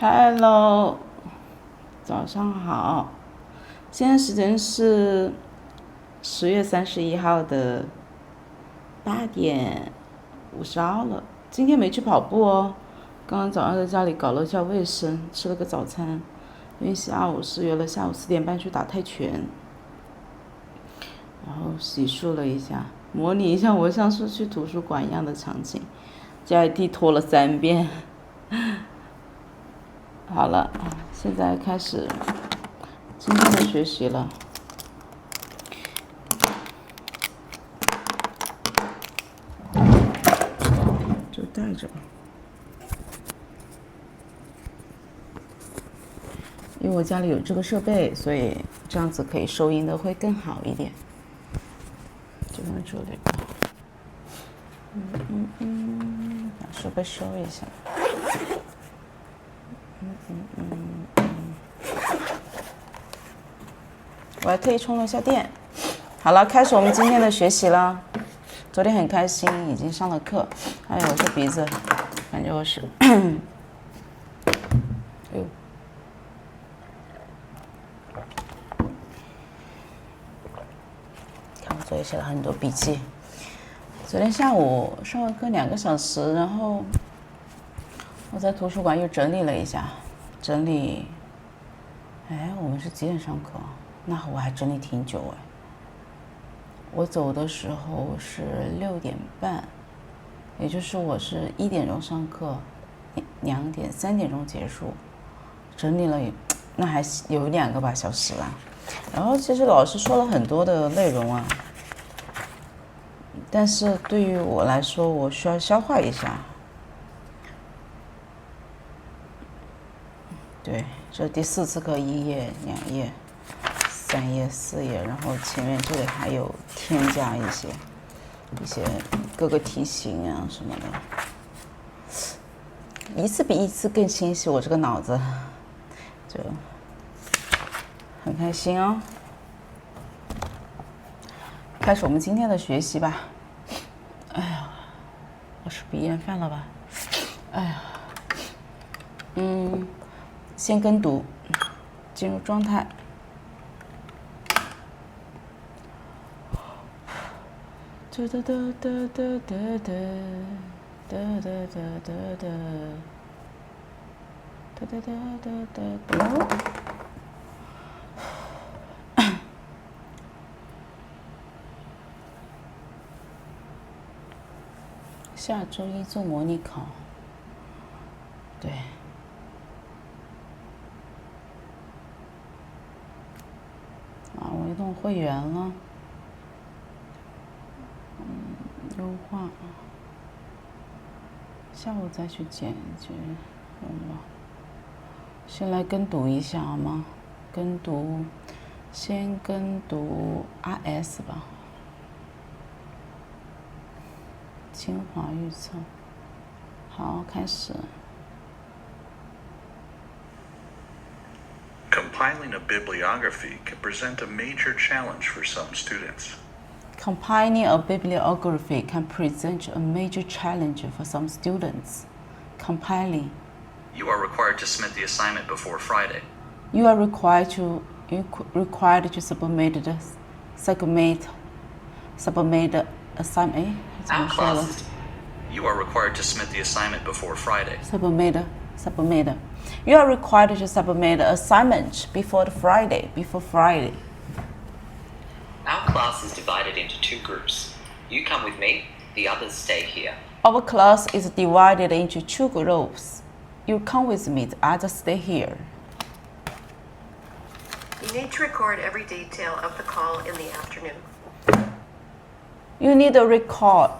Hello， 早上好。现在时间是10月31号的8点52了。今天没去跑步哦，刚刚早上在家里搞了一下卫生，吃了个早餐。因为下午是约了下午4点半去打泰拳，然后洗漱了一下，模拟一下我像是去图书馆一样的场景，家里地拖了3遍。好了，现在开始今天的学习了。就带着吧，因为我家里有这个设备，所以这样子可以收音的会更好一点。就放这里吧。把设备收一下。我还特意充了一下电。好了，开始我们今天的学习了。昨天很开心，已经上了课。哎呦，我这鼻子，感觉我是，哎呦，看我昨天写了很多笔记。昨天下午上完课2个小时，然后我在图书馆又整理了一下，整理。哎，我们是几点上课？那我还整理挺久哎。我走的时候是6点半，也就是我是1点钟上课，2点3点钟结束，整理了那还有2个把小时啦。然后其实老师说了很多的内容啊，但是对于我来说，我需要消化一下。对，这第4次课1页、2页、3页、4页，然后前面这里还有添加一些各个题型啊什么的，一次比一次更清晰，我这个脑子就很开心哦。开始我们今天的学习吧。哎呀，我是鼻炎犯了吧？哎呀，先跟读，进入状态。哒哒哒哒哒哒哒哒哒哒哒哒哒哒。下周一做模拟考。对。我又弄会员了。优化。下午再去解决。先来跟读一下好吗？先跟读 RS 吧。清华预测。好，开始。Compiling a bibliography can present a major challenge for some students. Compiling a bibliography can present a major challenge for some students. Compiling. You are required to submit the assignment before Friday. You are required to submit the assignment. Our classes. You are required to submit the assignment before Friday. Submit. You are required to submit the assignment before Friday. Our class is divided into 2 groups. You come with me, the others stay here. Our class is divided into 2 groups. You come with me, the others stay here. You need to record every detail of the call in the afternoon. You need to record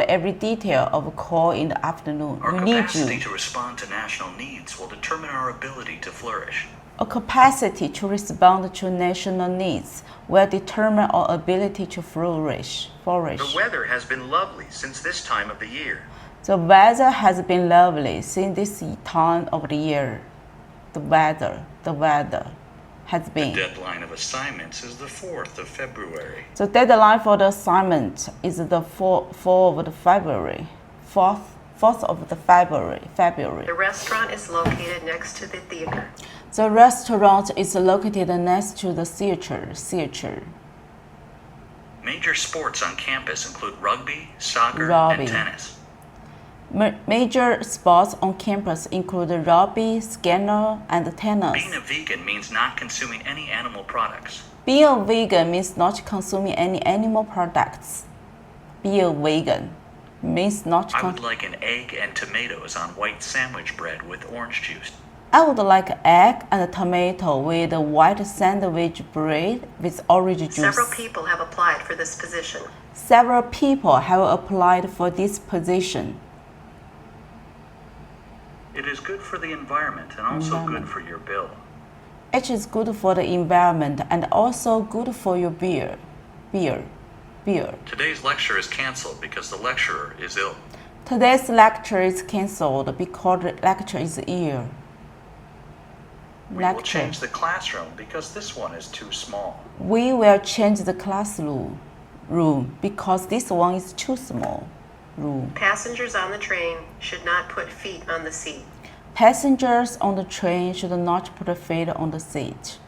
every detail of a call in the afternoon. Our capacity to respond to national needs will determine our ability to flourish. A capacity to respond to national needs will determine our ability to flourish. The weather has been lovely since this time of the year. The weather has been lovely since this time of the year. The weather has been. The deadline of assignments is the 4th of February. The deadline for the assignment is the 4th of February. 4th 4th of the February. The restaurant is located next to the theater. The restaurant is located next to the theater. Major sports on campus include rugby, soccer, Rugby. and tennis. Major sports on campus include rugby, scanner, and tennis. Being a vegan means not consuming any animal products. Being a vegan means not consuming any animal products. Be a vegan means not I would like an egg and tomatoes on white sandwich bread with orange juice. I would like egg and tomato with white sandwich bread with orange juice. Several people have applied for this position. Several people have applied for this position. It is good for the environment and also good for your bill. It is good for the environment and also good for your beer. Today's lecture is canceled because the lecturer is ill. Today's lecture is cancelled because the lecture is ill. We will change the classroom because this one is too small. We will change the classroom because this one is too small. Passengers on the train should not put feet on the seat. Passengers on the train should not put feet on the seat.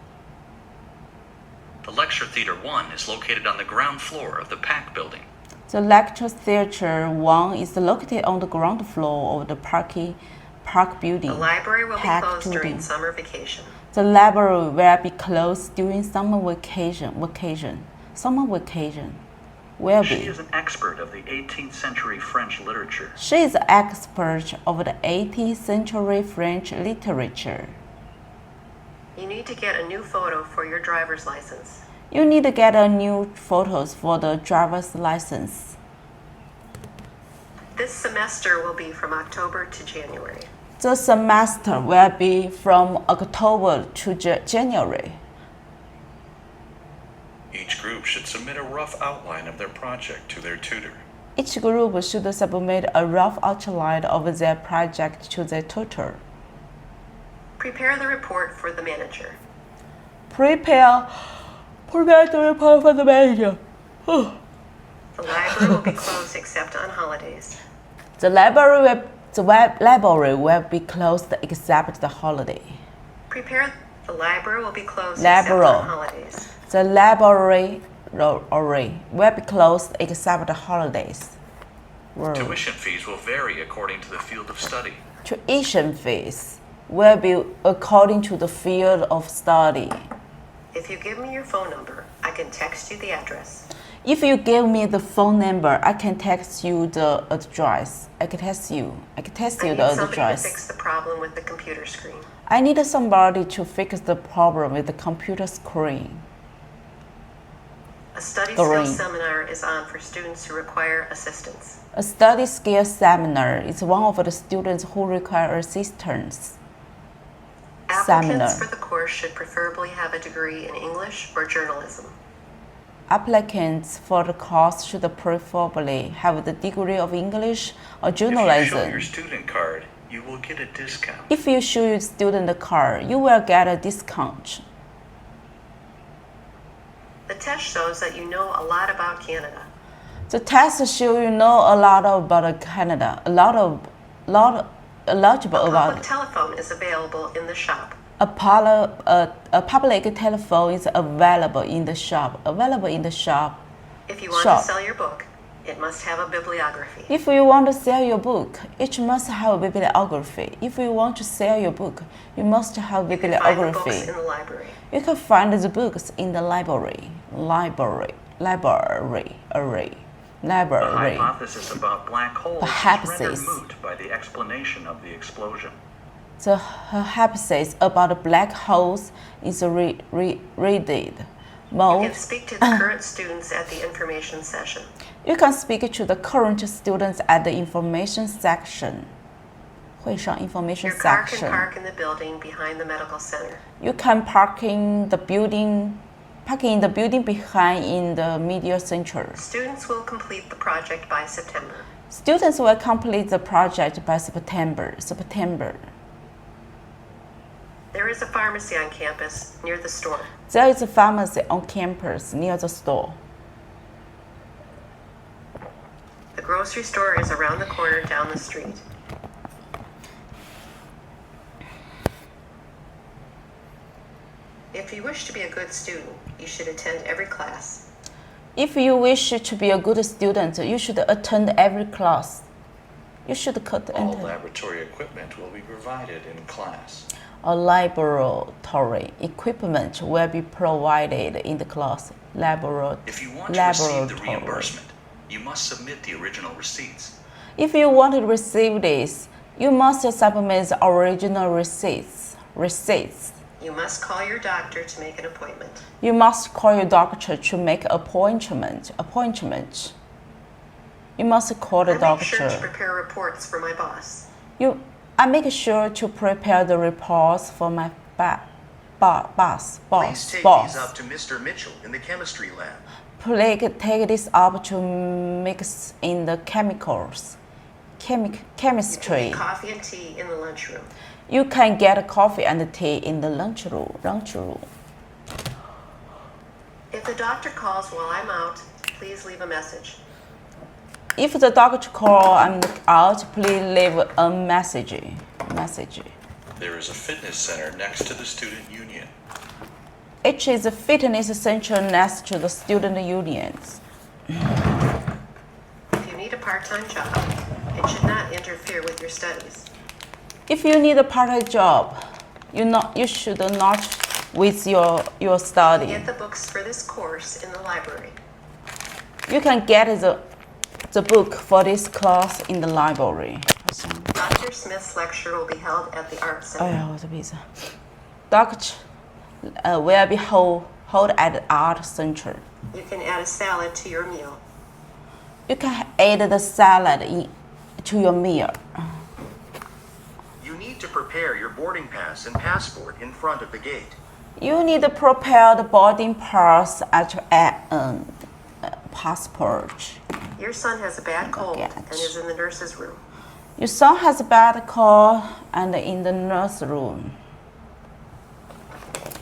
The Lecture Theater 1 is located on the ground floor of the PAC building. The Lecture Theater 1 is located on the ground floor of the park building. The library will be PAC closed during building. summer vacation. The library will be closed during summer vacation. Summer vacation will She be. is an expert of the 18th century French literature. She is an expert of the 18th century French literature. You need to get a new photo for your driver's license. You need to get a new photos for the driver's license. This semester will be from October to January. The semester will be from October to January. Each group should submit a rough outline of their project to their tutor. Each group should submit a rough outline of their project to their tutor. Prepare the report for the manager. Prepare the report for the manager. The library will be closed except on holidays. The library will be closed except the holiday. The library will be closed Library. except on holidays. The library will be closed except the holidays. Tuition fees will vary according to the field of study. Tuition fees will be according to the field of study. If you give me your phone number, I can text you the address. If you give me the phone number, I can text you the address. I can text you I need the somebody to address. fix the problem with the computer screen. I need somebody to fix the problem with the computer screen. A study Green. skills seminar is on for students who require assistance. A study skills seminar is one of the students who require assistance. Applicants for the course should preferably have a degree in English or journalism. Applicants for the course should preferably have the degree of English or If you show journalism. your student card, you will get a discount. If you show your student card, you will get a discount. The test shows that you know a lot about Canada. The test shows you know a lot about Canada, a lot A about public telephone is available in the shop. a public telephone is available in the shop. If you want Shop. to sell your book, it must have a bibliography. If you want to sell your book, it must have a bibliography. If you want to sell your book, you must have You can find the books bibliography. in the library. You can find the books in the library. The hypothesis about black holes is rendered Hypothesis. moot by the explanation of the explosion. The hypothesis about black holes is read. You Mode. can speak to the current students at the information session. You can speak to the current students at the information section. 会上 information Your car can section. park in the building behind the medical center. You can park in the building behind in the media center. Students will complete the project by September. Students will complete the project by September. There is a pharmacy on campus near the store. There is a pharmacy on campus near the store. The grocery store is around the corner down the street. If you wish to be a good student, you should attend every class. If you wish to be a good student, you should attend every class. You should All laboratory equipment will be provided in class. A laboratory equipment will be provided in the class. If you want to receive the reimbursement, you must submit the original receipts. If you want to receive this, you must submit the original receipts. You must call your doctor to make an appointment. You must call your doctor to make appointment. You must call the I doctor. make sure to prepare reports for my boss. I make sure to prepare the reports for my boss. Please take these up to Mr. Mitchell in the chemistry lab. Please take this up to mix in the chemicals. Chemistry. You can get coffee and tea in the lunchroom. You can get coffee and tea in the lunchroom. If the doctor calls while I'm out, please leave a message. If the doctor calls I'm out, please leave a message. There is a fitness center next to the student union. It is a fitness center next to the student unions. If you need a part-time job, it should not interfere with your studies. If you need a part-time job, you should not with your study. Get the books for this course in the library. You can get the book for this class in the library. Dr. Smith's lecture will be held at the Art Center. 哎呀，我的鼻子。Doctor will be held at the Art Center. You can add a salad to your meal. You can add the salad to your meal. You need to prepare your boarding pass and passport in front of the gate. You need to prepare the boarding pass at passport. Your son has a bad cold and is in the nurse's room. Your son has a bad cold and in the nurse room.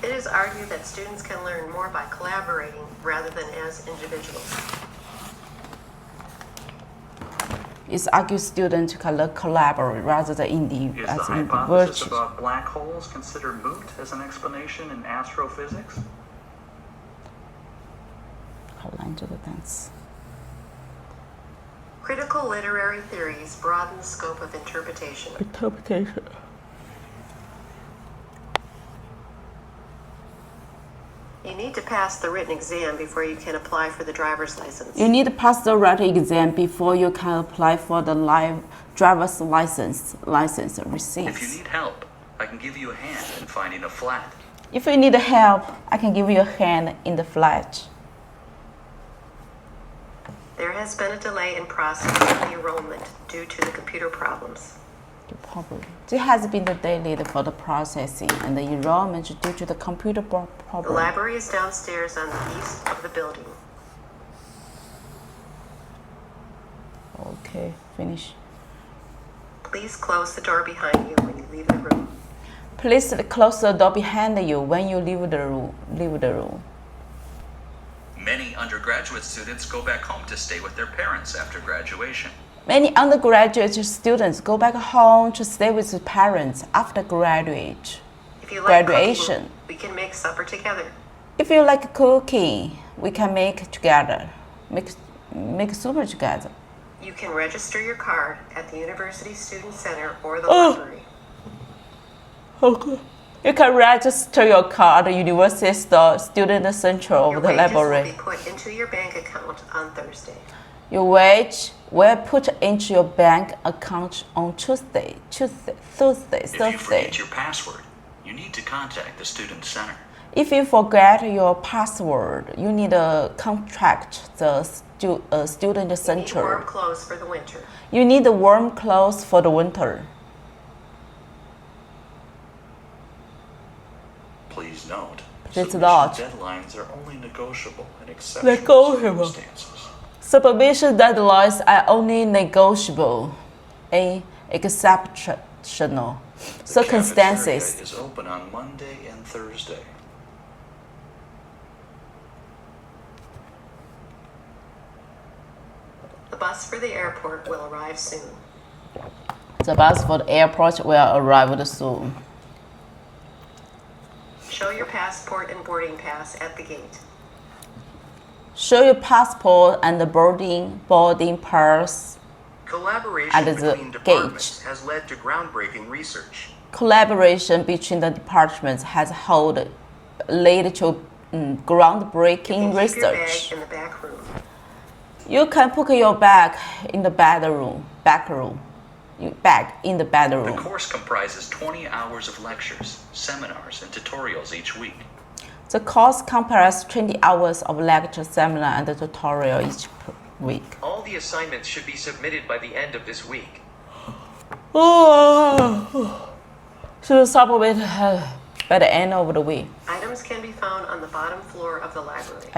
It is argued that students can learn more by collaborating rather than as individuals. It's argued students can collaborate rather than Is the hypothesis about black holes considered moot as an explanation in astrophysics? 好难这个单词。 Critical literary theories broaden the scope of interpretation. You need to pass the written exam before you can apply for the driver's license. You need to pass the written exam before you can apply for the driver's license receipts. If you need help, I can give you a hand in finding a flat. If you need help, I can give you a hand in the flat. There has been a delay in processing the enrollment due to the computer problems. There has been a delay for the processing and the enrollment due to the computer problem. The library is downstairs on the east of the building. Okay, finish. Please close the door behind you when you leave the room. Please close the door behind you when you leave the room. Many undergraduate students go back home to stay with their parents after graduation. Many undergraduate students go back home to stay with their parents after graduation. If you like cooking, we can make supper together. If you like cooking, we can make together. Make supper together. You can register your card at the University Student Center or the library. Okay. You can register your card at the University Student Center of the library. Your wages will be put into your bank account on Thursday. Your wage will put into your bank account on Thursday. If you forget your password, you need to contact the student center. If you forget your password, you need to contact the student center. You need warm clothes for the winter. You need warm clothes for the winter. Please note, Please note. deadlines are only negotiable in exceptional circumstances. Submission deadlines are only negotiable in exceptional circumstances. The cafeteria is open on Monday and Thursday. The bus bus for the airport will arrive soon. The bus for the airport will arrive soon. Show your passport and boarding pass at the gate. Show your passport and the boarding pass Collaboration at the between departments has led to groundbreaking research. Collaboration between the departments has led to groundbreaking Keep your bag research. in the back room. You can put your bag in the back room. Bag in the The bedroom. course comprises 20 hours of lectures, seminars, and tutorials each week. The course comprises 20 hours of lecture, seminar, and tutorial each week. All the assignments should be submitted by the end of this week. Should submit by the end of the week. Items can be found on the bottom floor of the library.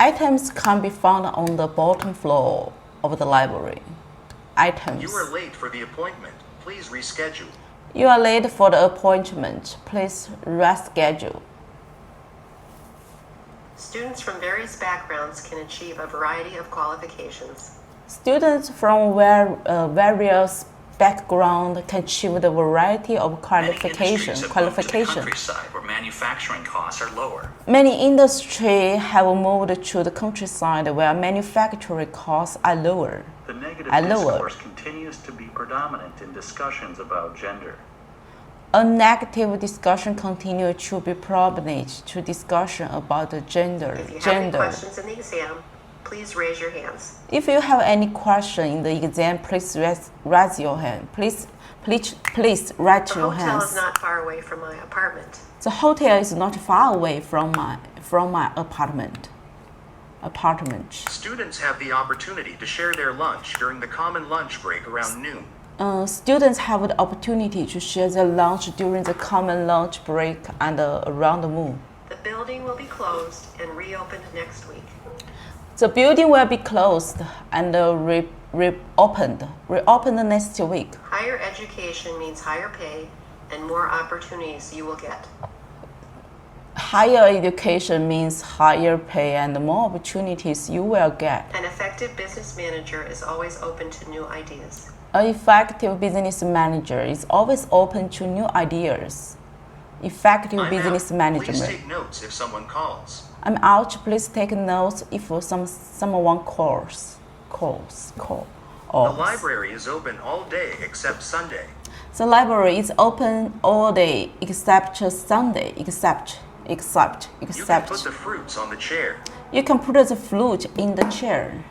Items can be found on the bottom floor of the library. Items. You are late for the appointment. Please reschedule. You are late for the appointment. Please reschedule. Students from various backgrounds can achieve a variety of qualifications. Students from various backgrounds can achieve the variety of Many industries have moved to the qualification. countryside where manufacturing costs are lower. Many industries have moved to the countryside where manufacturing costs are lower. The negative I know it. discourse continues to be predominant in discussions about gender. A negative discussion continues to be prominent to discussion about the gender. If you have any questions in the exam, please raise your hands. If you have any question in the exam, please raise your hand. Please raise The your hotel is hands. not far away from my apartment. The hotel is not far away from my apartment. Students have the opportunity to share their lunch during the common lunch break around noon. Students have the opportunity to share their lunch during the common lunch break and around the moon. The building will be closed and reopened next week. The building will be closed and reopened next week. Higher education means higher pay and more opportunities you will get. Higher education means higher pay and more opportunities you will get. An effective business manager is always open to new ideas. An effective business manager is always open to new ideas. Effective I'm business out. management. Please take notes if someone calls. I'm out. Please take notes if someone calls. The library is open all day except Sunday. The library is open all day except Sunday. Except. You can put the fruits on the chair. You can put the fruit in the chair.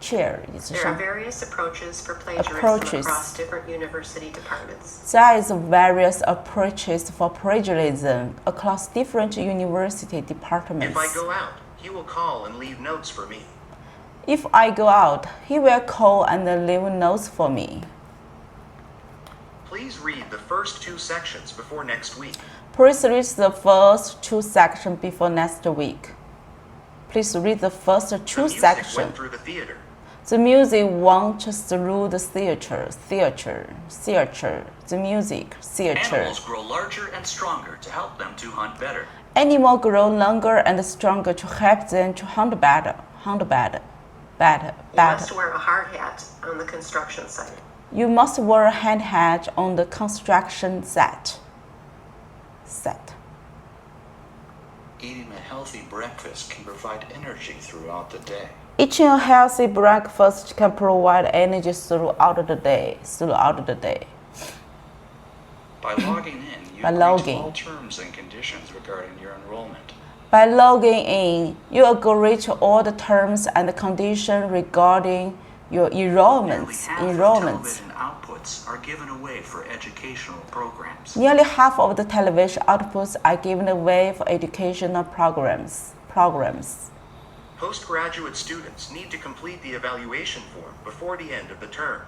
Chair is There are various approaches for plagiarism Approaches. across different university departments. There is various approaches for plagiarism across different university departments. If I go out, he will call and leave notes for me. If I go out, he will call and leave notes for me. Please read the first two sections before next week. Please read the first two sections before next week. Please read the first The two music sections. went through the theater. The music went through the theater. The music, theater. Animals grow larger and stronger to help them to hunt better. Animals grow longer and stronger to help them to hunt better. You must wear a hard hat on the construction site. You must wear a hand hat on the construction set. Eating a healthy breakfast can provide energy throughout the day. Eating a healthy breakfast can provide energy throughout the day. By logging in, you By agree logging. to all terms and conditions regarding your enrollment. By logging in, you agree to all the terms and conditions regarding your Nearly half of enrollments. television outputs are given away for educational programs. Nearly half of the television outputs are given away for educational programs. Postgraduate students need to complete the evaluation form before the end of the term.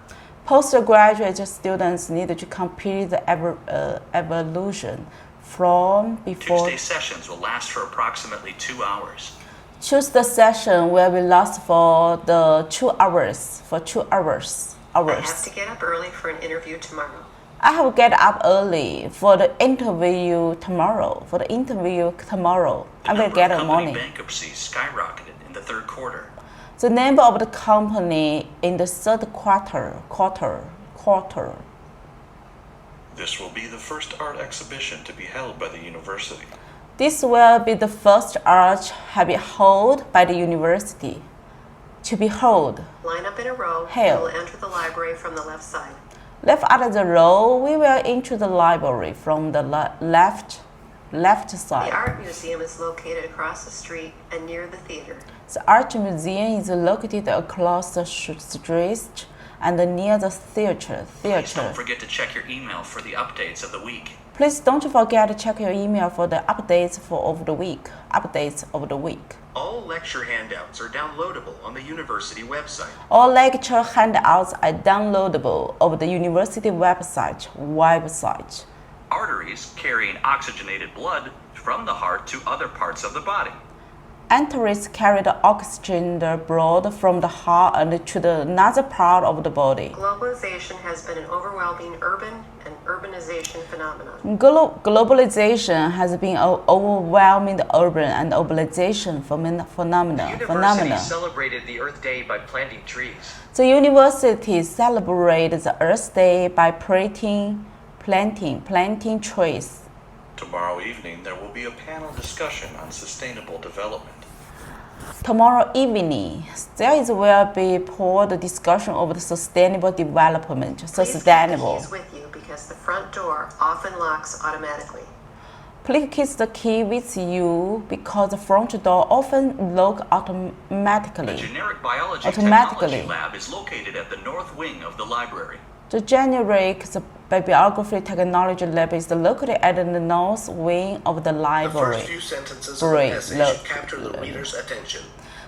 Postgraduate students need to complete the evaluation from before. Tuesday sessions will last for approximately 2 hours. Tuesday session will be last for the 2 hours. I have to get up early for an interview tomorrow. I have to get up early for the interview tomorrow. I will The get number up of morning. company bankruptcies skyrocketed in the third quarter. The name of the company in the third quarter. This will be the first art exhibition to be held by the university. This will be the first art to be held by the university. To be held. Line up in a row. Held. You will enter the library from the left side. Left out of the row, we will enter the library from the left side. The art museum is located across the street and near the theater. The art museum is located across the street and near the theater. Please don't forget to check your email for the updates of the week. Please don't forget to check your email for the updates of the week. All lecture handouts are downloadable on the university website. All lecture handouts are downloadable of the university website. Arteries carrying oxygenated blood from the heart to other parts of the body. Arteries carry the oxygen blood from the heart and to another part of the body. Globalization has been an overwhelming urban and urbanization phenomenon. Globalization has been an overwhelming urban and urbanization phenomenon. The university celebrated the Earth Day by planting trees. The university celebrated the Earth Day by planting trees. Tomorrow evening, there will be a panel discussion on sustainable development. Tomorrow evening, there will be a discussion of the sustainable development. Please keep the keys with you because the front door often locks automatically. Please keep the key with you because the front door often locks automatically. The generic biology technology lab is located at the north wing of the library. The generic bibliography technology lab is located at the north wing of the library. The first few sentences of the essay should capture the reader's attention.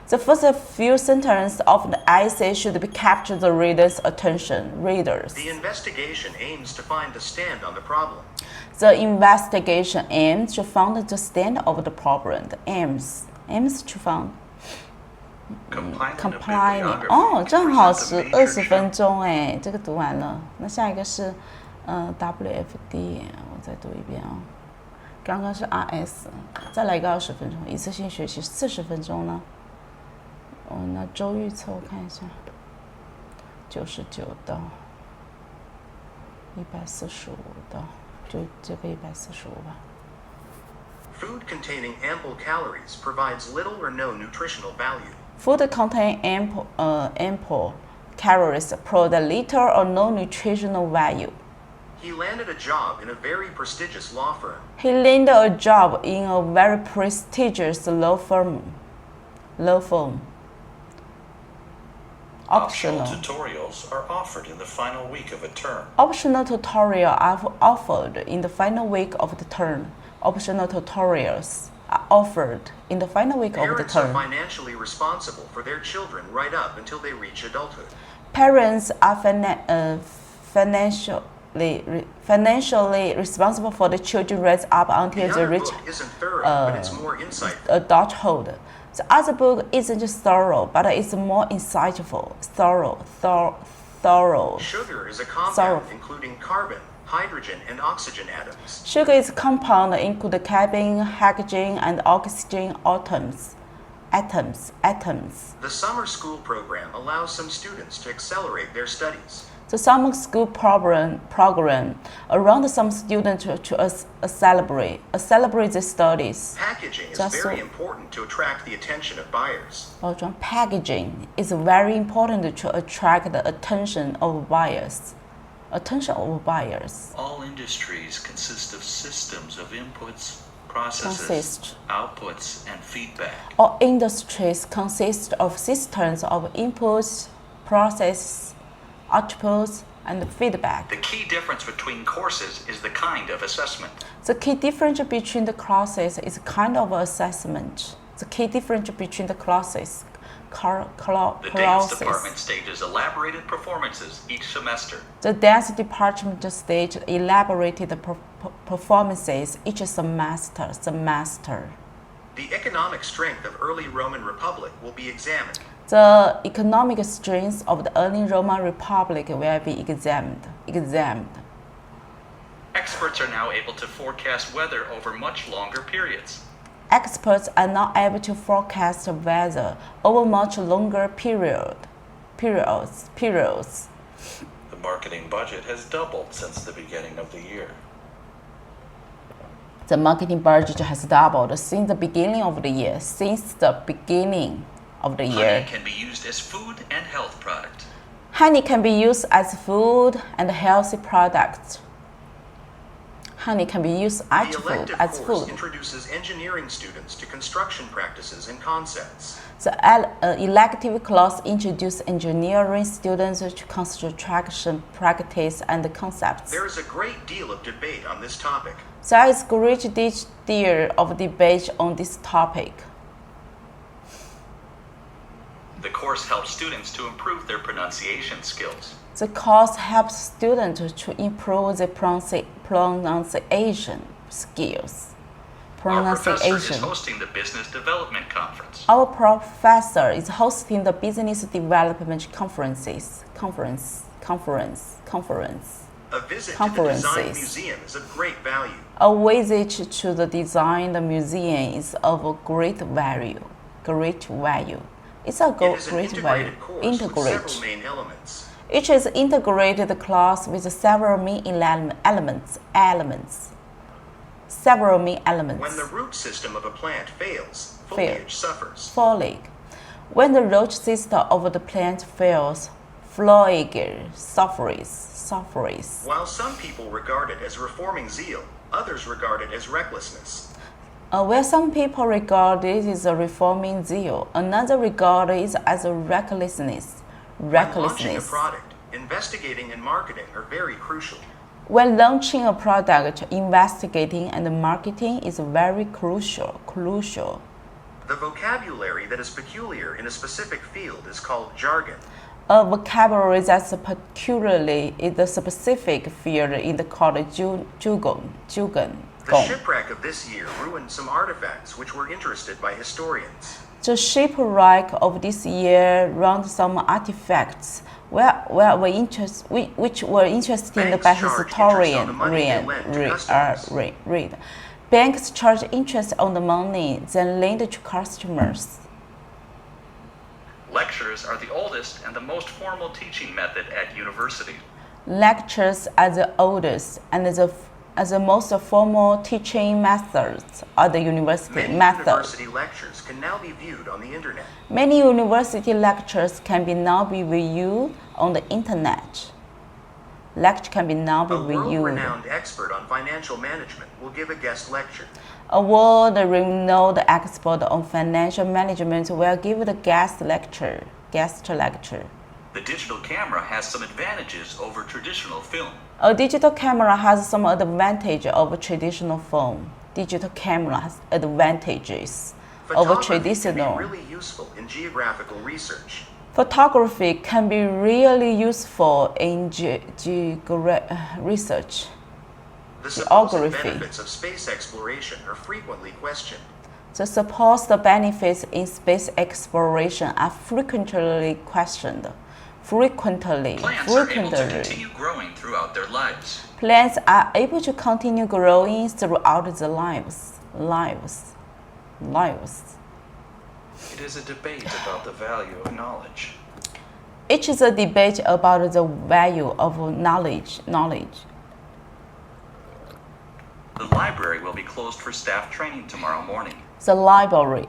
The first few sentences of the essay should be capture the reader's attention. The investigation aims to find the stand on the problem. The investigation aims to find the stand of the problem. The aims to find. Compiling 哦，正好是20分钟哎，这个读完了。那下一个是WFD， 我再读一遍啊。刚刚是 RS， 再来一个20分钟，一次性学习40分钟呢。那周预测我看一下，99到145到，就这个145吧。Food containing ample calories provides little or no nutritional value. Food containing ample calories provide little or no nutritional value. He landed a job in a very prestigious law firm. He landed a job in a very prestigious law firm. Optional tutorials are offered in the final week of a term. Optional tutorials are offered in the final week of the term. Optional tutorials are offered in the final week of the Parents are term. financially responsible for their children right up until they reach adulthood. Parents are financially responsible for the children right up until they reach book isn't thorough, but it's more insightful. adulthood. The other book isn't just thorough, but it's more insightful. Thorough. Sugar is a compound including carbon, hydrogen, and oxygen atoms. Sugar is a compound including carbon, hydrogen, and oxygen atoms. The summer school program allows some students to accelerate their studies. The summer school program around some students to accelerate their studies. Packaging is very important to attract the attention of buyers. Packaging is very important to attract the attention of buyers. All industries consist of systems of inputs, processes, outputs, and feedback. All industries consist of systems of inputs, processes, outputs, and feedback. The key difference between courses is the kind of assessment. The key difference between the classes is kind of assessment. The key difference between the classes. The dance department stages elaborated performances each semester. The dance department stages elaborated performances each semester. The economic strength of early Roman Republic will be examined. The economic strength of the early Roman Republic will be examined. Experts are now able to forecast weather over much longer periods. Experts are not able to forecast the weather over much longer periods. The marketing budget has doubled since the beginning of the year. The marketing budget has doubled since the beginning of the year. Since the beginning of the year. Honey can be used as food and health product. Honey can be used as food and healthy product. Honey can be used as The food. elective As course food. introduces engineering students to construction practices and concepts. The elective class introduces engineering students to construction practice and concepts. There is a great deal of debate on this topic. There is great deal of debate on this topic. The course helps students to improve their pronunciation skills. The course helps students to improve the pronunciation skills. Our professor is Pronunciation. hosting the Business Development Conference. Our professor is hosting the business development conferences. A visit to the Conferences. Design Museum is of great value. A visit to the design museum is of great value. Great value. It's a It is an great value. integrated course with Integrate. several main elements. It is integrated class with several main elements. Several main elements. When the root system of a plant fails, foliage suffers. Foliage. When the root system of the plant fails, foliage suffers. While some people regard it as reforming zeal, others regard it as recklessness. Where some people regard it as a reforming zeal, another regard it as a recklessness. When launching a product, investigating and marketing are very crucial. When launching a product, investigating and marketing is very crucial. The vocabulary that is peculiar in a specific field is called jargon. A vocabulary that's peculiarly in the specific field is called jargon. The shipwreck of this year ruined some artifacts which were interested by historians. The shipwreck of this year ruined some artifacts which were interesting Banks by charge historians. interest on the money they lend to customers. Banks charge interest on the money then lend to customers. Lectures are the oldest and the most formal teaching method at universities. Lectures are the oldest and the most formal teaching methods are the university Many method. university lectures can now be viewed on the internet. Many university lectures can now be viewed on the internet. Lecture can now be A viewed. world-renowned expert on financial management will give a guest lecture. A world-renowned expert on financial management will give the guest lecture. The digital camera has some advantages over traditional film. A digital camera has some advantage over traditional film. Digital camera has advantages over Photography can traditional. be really useful in geographical research. Photography can be really useful in research. The supposed Geography. benefits of space exploration are frequently questioned. The supposed benefits in space exploration are frequently questioned. Plants are able to continue growing throughout their lives. Plants are able to continue growing throughout their lives. It is a debate about the value of knowledge. It is a debate about the value of knowledge. The library will be closed for staff training tomorrow morning. The library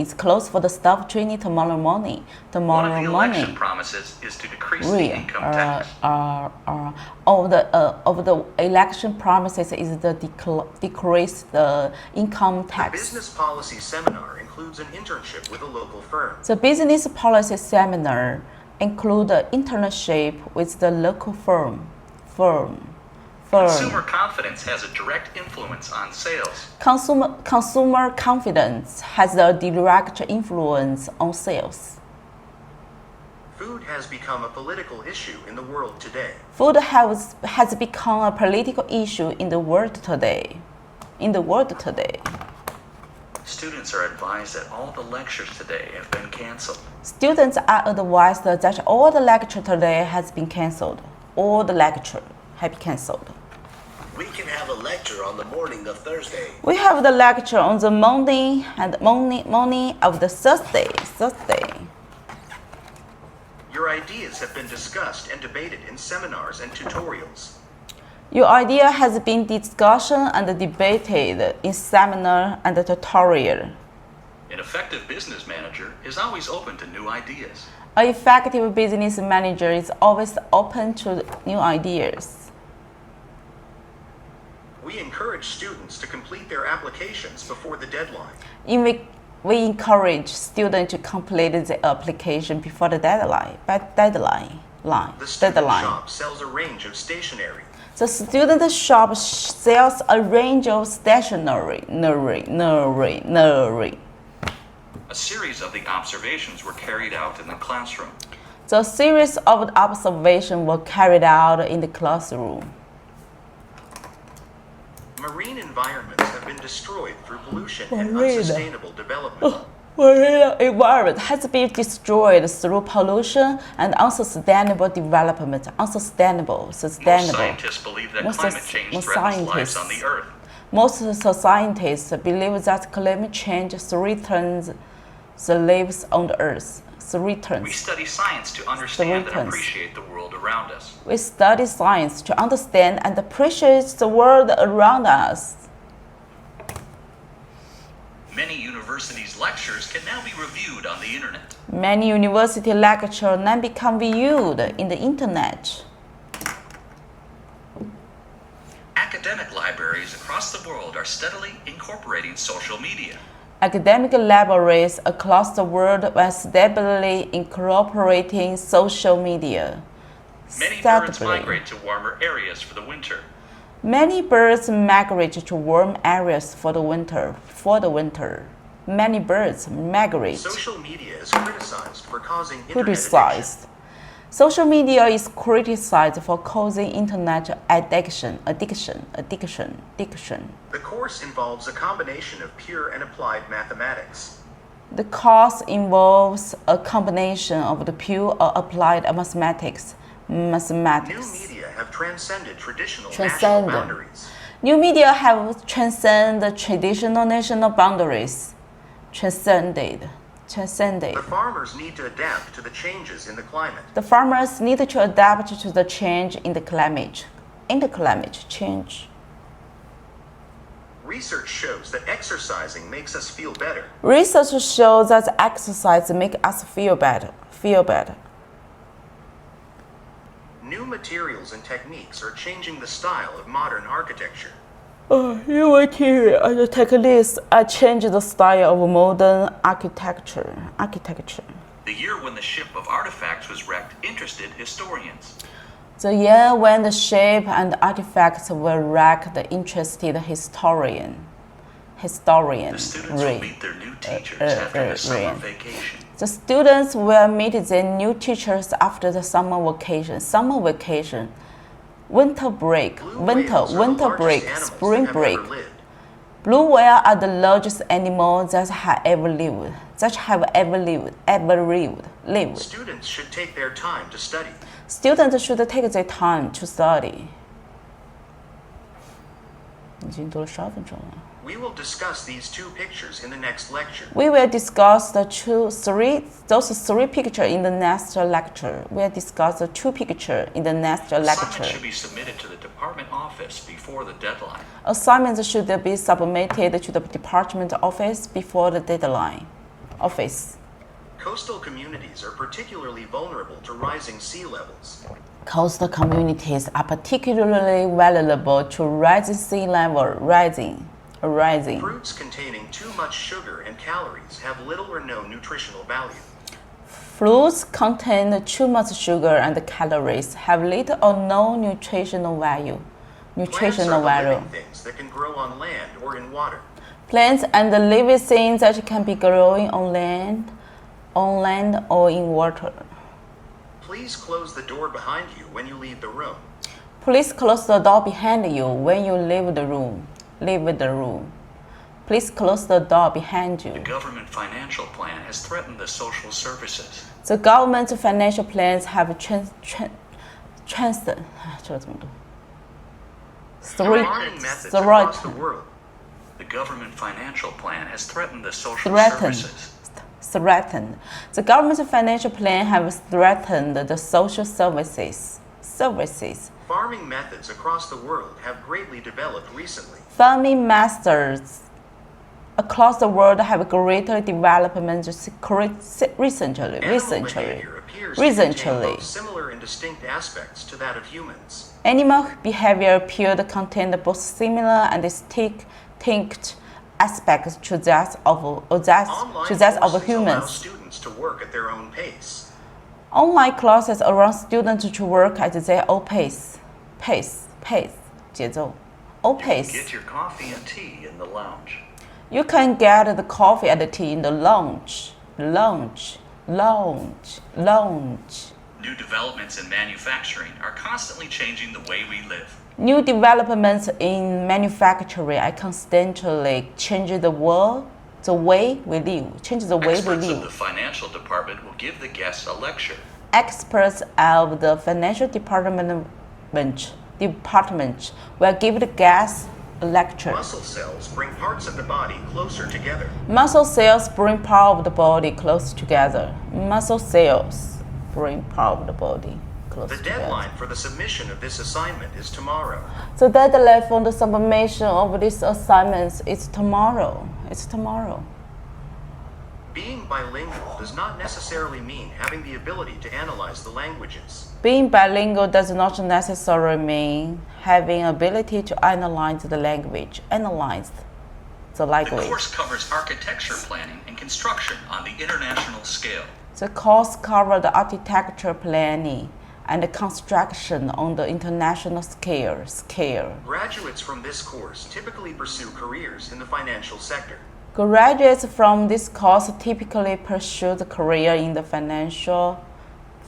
is closed for the staff training tomorrow morning. One of the election promises is to decrease the income tax. Of the election promises is the decrease the income The tax. business policy seminar includes an internship with a local firm. The business policy seminar include an internship with the local firm. Consumer confidence has a direct influence on sales. Consumer confidence has a direct influence on sales. Food has become a political issue in the world today. Food has become a political issue in the world today. Students are advised that all the lectures today have been canceled. Students are advised that all the lecture today has been cancelled. All the lecture have been cancelled. We can have a lecture on the morning of Thursday. We have the lecture on the morning of the Thursday. Your ideas have been discussed and debated in seminars and tutorials. Your idea has been discussed and debated in seminar and tutorial. An effective business manager is always open to new ideas. An effective business manager is always open to new ideas. We encourage students to complete their applications before the deadline. We encourage students to complete the application before the deadline. The student shop sells a range of stationery. The student shop sells a range of stationery. A series of the observations were carried out in the classroom. The series of observations were carried out in the classroom. Marine environments have been destroyed through pollution and unsustainable development. Marine environment has been destroyed through pollution and unsustainable development. Most scientists believe that climate change threatens lives on the Earth. Most scientists believe that climate change threatens the lives on the Earth. We study science to understand and appreciate the world around us. We study science to understand and appreciate the world around us. Many universities' lectures can now be reviewed on the internet. Many university lectures now become viewed in the internet. Academic libraries across the world are steadily incorporating social media. Academic libraries across the world are steadily incorporating social media. Many birds migrate to warmer areas for the winter. Many birds migrate to warm areas for the winter. Many birds migrate. Social media is criticized for causing internet addiction. Social media is criticized for causing internet addiction. The course involves a combination of pure and applied mathematics. The course involves a combination of the pure or applied mathematics. New media have transcended traditional national boundaries. New media have transcended traditional national boundaries. Transcended. The farmers need to adapt to the changes in the climate. The farmers need to adapt to the change in the climate. Change. Research shows that exercising makes us feel better. Research shows that exercise makes us feel better. New materials and techniques are changing the style of modern architecture. New materials and techniques are changing the style of modern architecture. The year when the ship of artifacts was wrecked interested historians. The year when the ship and artifacts were wrecked interested historians. The students will meet their new teachers after the summer vacation. The students will meet their new teachers after the summer vacation. Winter break, spring break. Blue whale are the largest animals that have ever lived. Students should take their time to study. Students should take their time to study. 已经多了12分钟了。 We will discuss these two pictures in the next lecture. We will discuss those three pictures in the next lecture. We'll discuss the two pictures in the next lecture. Assignments should be submitted to the department office before the deadline. Assignments should be submitted to the department office before the deadline. Coastal communities are particularly vulnerable to rising sea levels. Coastal communities are particularly vulnerable to rising sea level. Fruits containing too much sugar and calories have little or no nutritional value. Fruits contain too much sugar and calories have little or no nutritional value. Plants are the living things that can grow on land or in water. Plants and the living things that can be growing on land or in water. Please close the door behind you when you leave the room. Please close the door behind you when you leave the room. Please close the door behind you. The government financial plan has threatened the social services. The government financial plans have Farming methods across the world. The government financial plan has threatened the social services. Threatened. The government financial plan has threatened the social services. Farming methods across the world have greatly developed recently. Farming methods across the world have greater development recently. Animal behavior appears to contain both similar and distinct aspects to that of humans. Animal behavior appears to contain both similar and distinct aspects to that of humans. Allow students to work at their own pace. Online classes allow students to work at their own pace. 节奏 own pace. Get your coffee and tea in the lounge. You can get the coffee and the tea in the lounge. New developments in manufacturing are constantly changing the way we live. New developments in manufacturing are constantly changing the way we live. Experts of the financial department will give the guests a lecture. Experts of the financial department will give the guests a lecture. Muscle cells bring parts of the body closer together. Muscle cells bring part of the body close together. Muscle cells bring part of the body close The together. deadline for the submission of this assignment is tomorrow. The deadline for the submission of these assignments is tomorrow. It's tomorrow. Being bilingual does not necessarily mean having the ability to analyze the languages. Being bilingual does not necessarily mean having ability to analyze the language. The course covers architecture planning and construction on the international scale. The course covers the architecture planning and the construction on the international scale. Graduates from this course typically pursue careers in the financial sector. Graduates from this course typically pursue the career in the financial sector.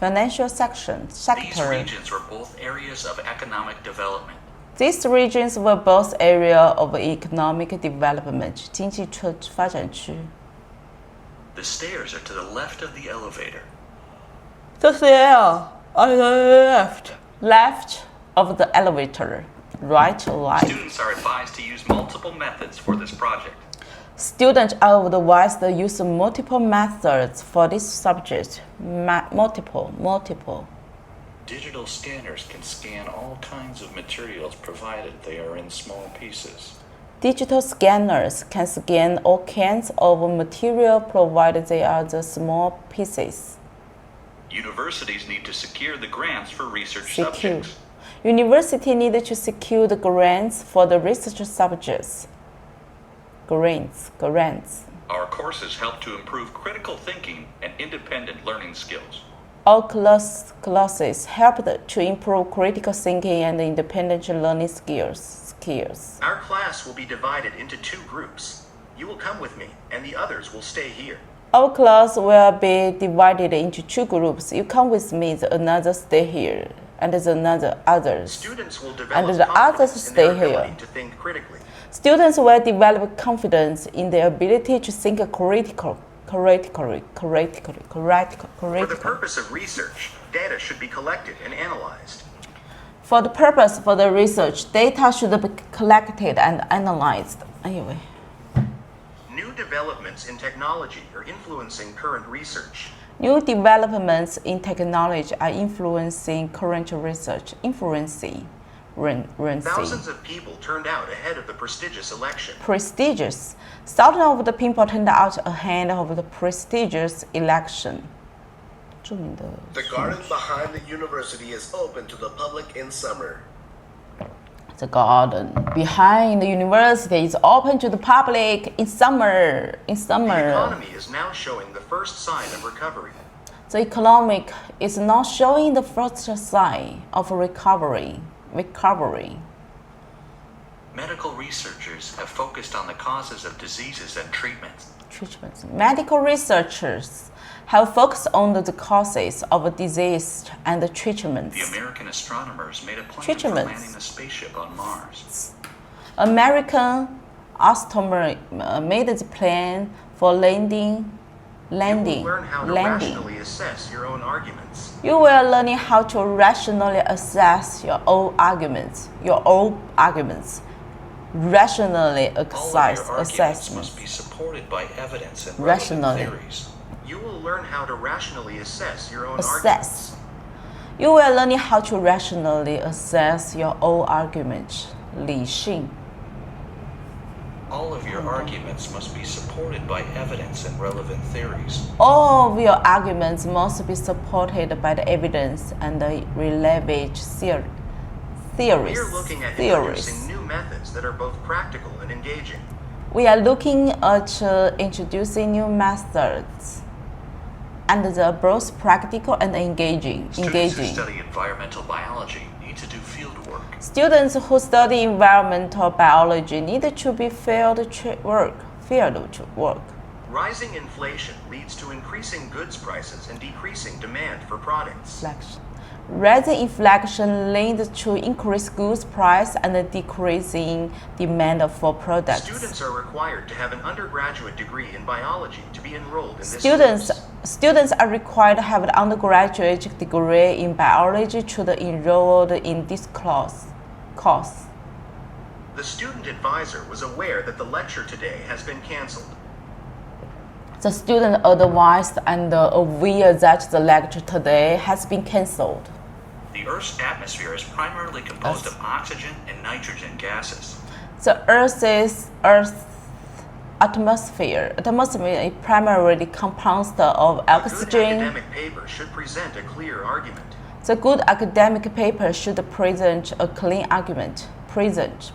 These regions were both areas of economic development. These regions were both areas of economic development. 经济发展区。The stairs are to the left of the elevator. The stairs on the left of the elevator. Right. Students are advised to use multiple methods for this project. Students are advised to use multiple methods for this subject. Multiple. Digital scanners can scan all kinds of materials provided they are in small pieces. Digital scanners can scan all kinds of material provided they are the small pieces. Universities need to secure the grants for research subjects. University need to secure the grants for the research subjects. Grants. Our courses help to improve critical thinking and independent learning skills. All classes help to improve critical thinking and independent learning skills. Our class will be divided into two groups. You will come with me, and the others will stay here. Our class will be divided into two groups. You come with me, the another stay here, and the others. Students will And develop the others confidence in stay their here. ability to think critically. Students will develop confidence in their ability to think critically. For the purpose of research, data should be collected and analyzed. For the purpose of the research, data should be collected and analyzed. Anyway. New developments in technology are influencing current research. New developments in technology are influencing current research. Thousands of people turned out ahead of the prestigious election. Prestigious. Thousands of the people turned out ahead of the prestigious election. The garden behind the university is open to the public in summer. The garden behind the university is open to the public in summer. The economy is now showing the first sign of recovery. The economy is now showing the first sign of recovery. Medical researchers have focused on the causes of diseases and treatments. Medical researchers have focused on the causes of disease and the treatments. The American astronomers made a plan for landing a spaceship on Mars. American astronomers made the plan for landing. You will learn how to rationally assess your own arguments. arguments. You will learning how to rationally assess your own arguments. Rationally All of assess your arguments assessments. must be supported by evidence and Rationally. relevant theories. You will learn how to rationally assess your own arguments. Assess. You will learning how to rationally assess your own arguments. 理性. All of your arguments must be supported by evidence and relevant theories. All of your arguments must be supported by the evidence and the relevant theories. We are looking at introducing new methods that are both practical and engaging. We are looking at introducing new methods, and they're both practical and engaging. Students who study environmental biology need to do field work. Students who study environmental biology need to be field work. Rising inflation leads to increasing goods prices and decreasing demand for products. Rising inflation leads to increased goods price and decreasing demand for products. Students are required to have an undergraduate degree in biology to be enrolled in this course. Students are required to have an undergraduate degree in biology to be enrolled in this course. The student advisor was aware that the lecture today has been cancelled. The student advised and aware that the lecture today has been cancelled. The Earth's atmosphere is primarily composed of oxygen and nitrogen gases. The Earth's atmosphere is primarily composed of A good oxygen. academic paper should present a clear argument. The good academic paper should present a clean argument. Present.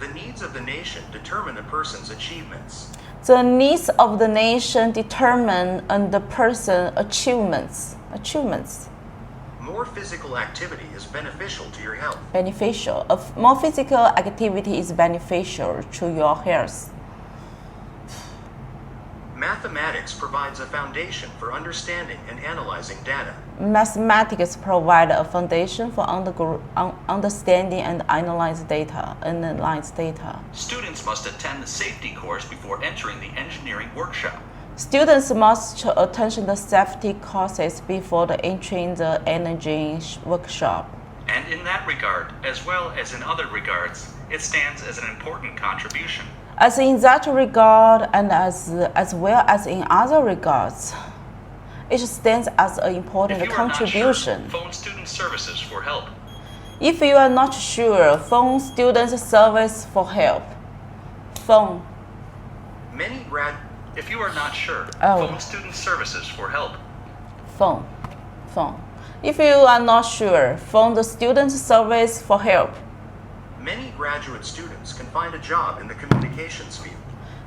The needs of the nation determine a person's achievements. The needs of the nation determine the person's achievements. More physical activity is beneficial to your health. Beneficial. More physical activity is beneficial to your health. Mathematics provides a foundation for understanding and analyzing data. Mathematics provide a foundation for understanding and analyze data. Students must attend the safety course before entering the engineering workshop. Students must attend the safety courses before entering the energy workshop. And in that regard, as well as in other regards, it stands as an important contribution. As in that regard and as well as in other regards, it stands as an important contribution. If you are not sure, phone student services for help. If you are not sure, phone student service for help. Phone. If you are not sure, phone student services for help. Phone. If you are not sure, phone the student service for help. Many graduate students can find a job in the communications field.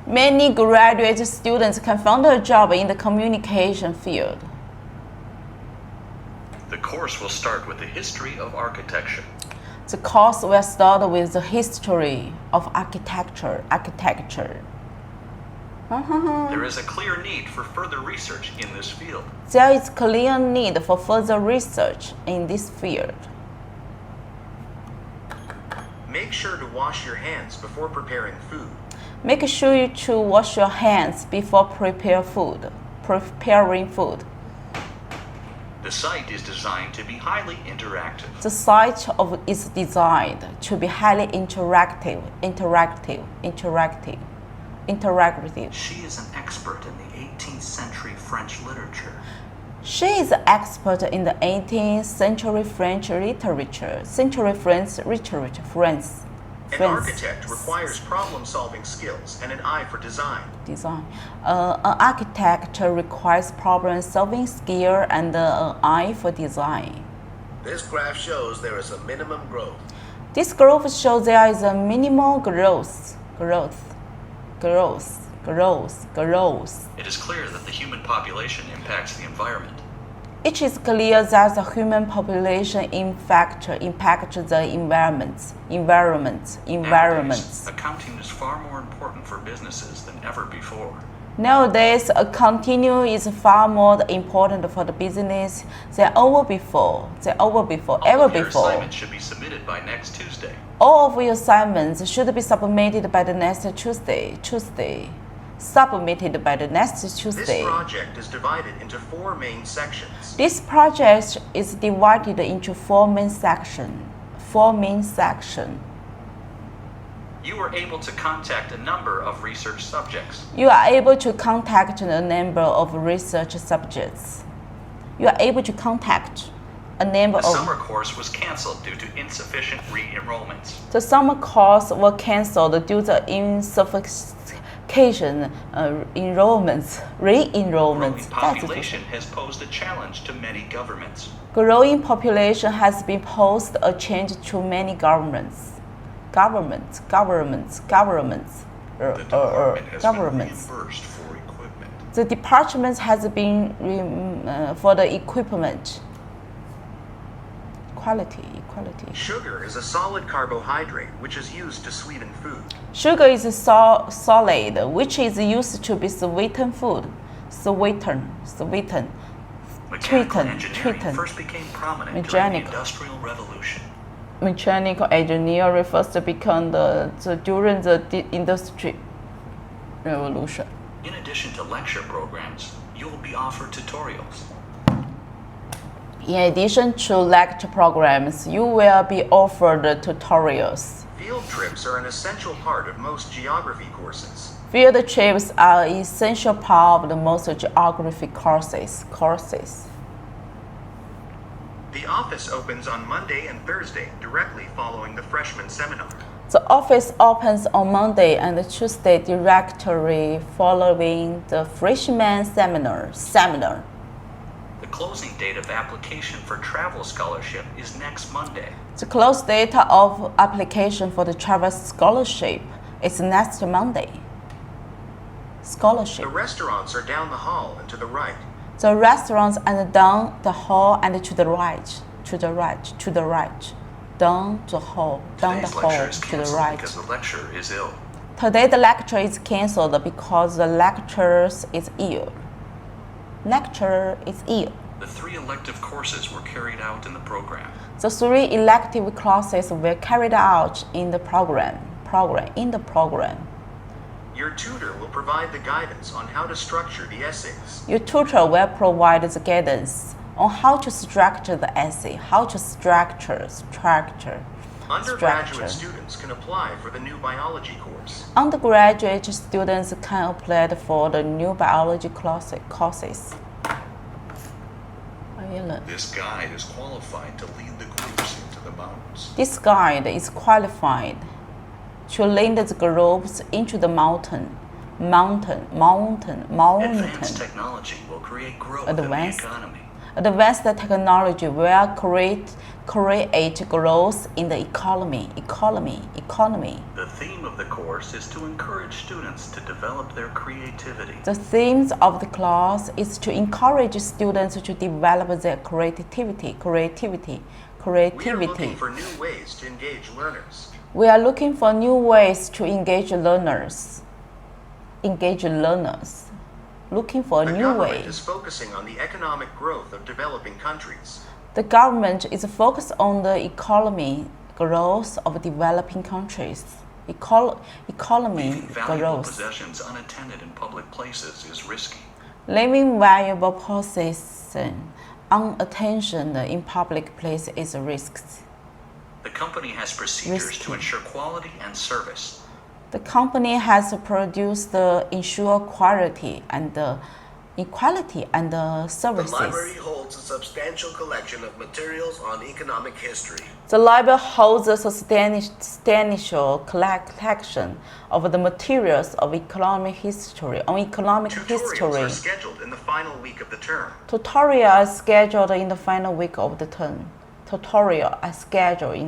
Many graduate students can find a job in the communication field. The course will start with the history of architecture. The course will start with the history of architecture. There is a clear need for further research in this field. There is clear need for further research in this field. Make sure to wash your hands before preparing food. Make sure to wash your hands before preparing food. The site is designed to be highly interactive. The site is designed to be highly interactive. She is an expert in the 18th century French literature. She is an expert in the 18th century French literature. An architect requires problem-solving skills and an eye for design. An architect requires problem-solving skill and an eye for design. This graph shows there is a minimum growth. This graph shows there is a minimal growth. It is clear that the human population impacts the environment. It is clear that the human population impacts the environment. Nowadays, accounting is far more important for businesses than ever before. Nowadays, accounting is far more important for the business than ever before. All of your assignments should be submitted by next Tuesday. All of your assignments should be submitted by the next Tuesday. submitted by the next Tuesday. This project is divided into 4 main sections. This project is divided into 4 main sections. 4 main sections. You were able to contact a number of research subjects. You are able to contact a number of research subjects. You are able to contact a number The of... summer course was canceled due to insufficient re-enrollments. The summer course was cancelled due to insufficient re-enrollments. Growing population has posed a challenge to many governments. Growing population has been posed a challenge to many governments. Governments. The department has been reimbursed for equipment. The department has been for the equipment. Equality. Sugar is a solid carbohydrate which is used to sweeten food. Sugar is a solid which is used to be sweeten food. Mechanical engineering first became prominent during the Industrial Revolution. Mechanical engineering first began during the Industrial Revolution. In addition to lecture programs, you will be offered tutorials. In addition to lecture programs, you will be offered tutorials. Field trips are an essential part of most geography courses. Field trips are an essential part of the most geography courses. The office opens on Monday and Thursday, directly following the freshman seminar. The office opens on Monday and Tuesday directly following the freshman seminar. The closing date of application for travel scholarship is next Monday. The close date of application for the travel scholarship is next Monday. The restaurants are down the hall and to the right. The restaurants are down the hall and to the right. Down the hall, Today's lecture is to the canceled right. because the lecturer is ill. Today's lecture is cancelled because the lecturer is ill. The 3 elective courses were carried out in the program. The 3 elective classes were carried out in the program. Your tutor will provide the guidance on how to structure the essays. Your tutor will provide the guidance on how to structure the essay, Undergraduate students can apply for the new biology course. Undergraduate students can apply for the new biology courses. This guide is qualified to lead the groups into the mountains. This guide is qualified to lead the groups into the mountain. Advanced technology will create growth in the economy. Advanced technology will create growth in the economy. The theme of the course is to encourage students to develop their creativity. The theme of the class is to encourage students to develop their creativity. We are looking for new ways to engage learners. We are looking for new ways to engage learners. Looking for a new way. The government is focusing on the economic growth of developing countries. The government is focused on the economic growth of developing countries. Leaving valuable Growth. possessions unattended in public places is risky. Leaving valuable possessions unattended in public places is a risk. The company has procedures to ensure quality and service. The company has produced ensure quality and services. The library holds a substantial collection of materials on economic history. The library holds a substantial collection of the materials of economic history. Tutorials are scheduled in the final week of the term. Tutorial is scheduled in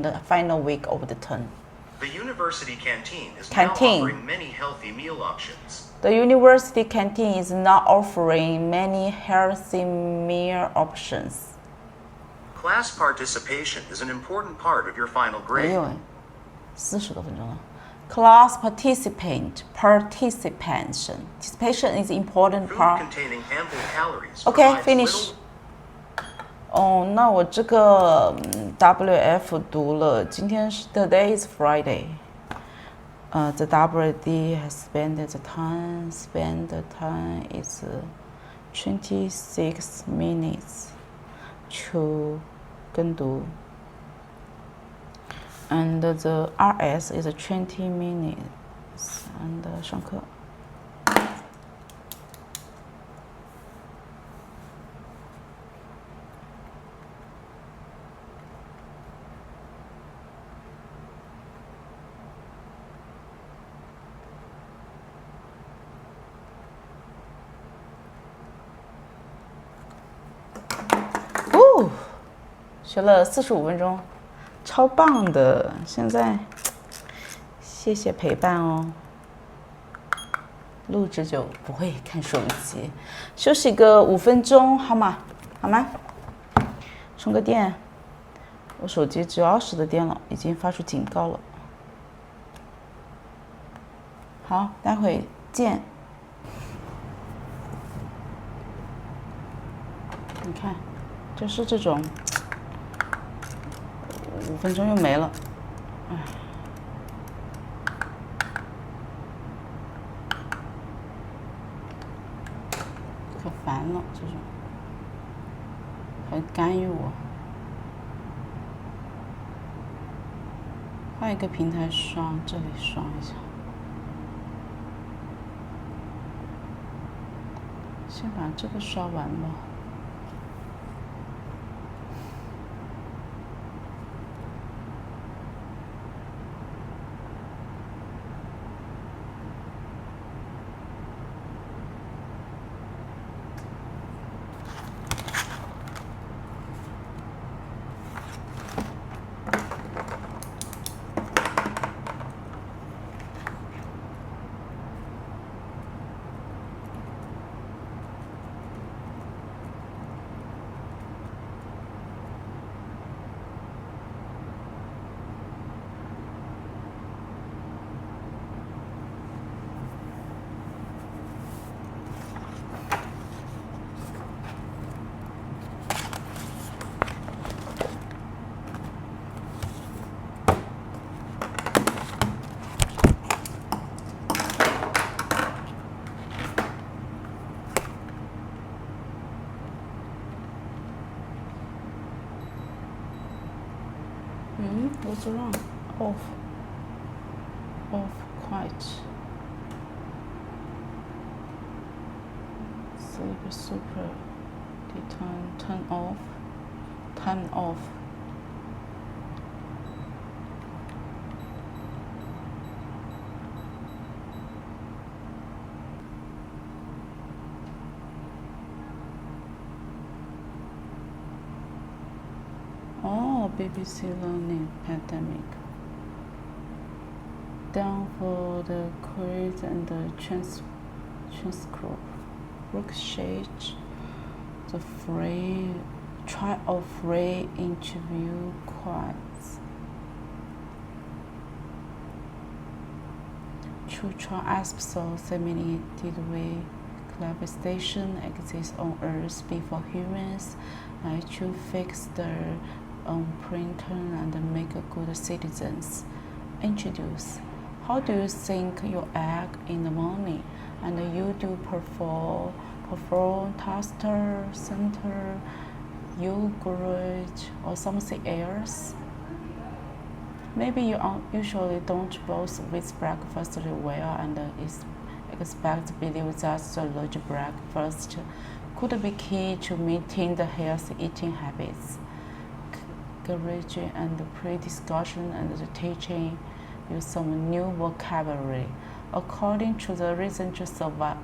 the final week of the term. The university canteen is now offering many healthy meal options. The university canteen is now offering many healthy meal options. Class participation is an important part of your final grade. 40多分钟了。Class participation is important Food part. containing ample calories Okay, provides finish. little-那我这个WF 读了，今天是 Today is Friday. The WD has spent the time is 26 minutes 去跟读 and the RS is 20 minutes and 上课。学了45分钟，超棒的！现在谢谢陪伴哦。录制就不会看手机，休息个5分钟好吗？好吗？充个电。我手机只有20的电了，已经发出警告了。好，待会见。你看，就是这种。5分钟又没了，唉，可烦了，这种很干预我。换一个平台刷，这里刷一下，先把这个刷完吧。What's wrong? Off quite. Super. Turn off. BBC Learning Pandemic. Down for the quiz and the transcript. Worksheet. The try of free interview quiz. To try episode 70 did we civilization exists on Earth before humans to fix the printer and make good citizens. Introduce. How do you think you act in the morning? And you do perform toaster, center, yogurt, or something else? Maybe you usually don't brush with breakfast well and expect believe that the large breakfast could be key to maintain the healthy eating habits. Encouraging and pre-discussion and the teaching use some new vocabulary. According to the recent survey,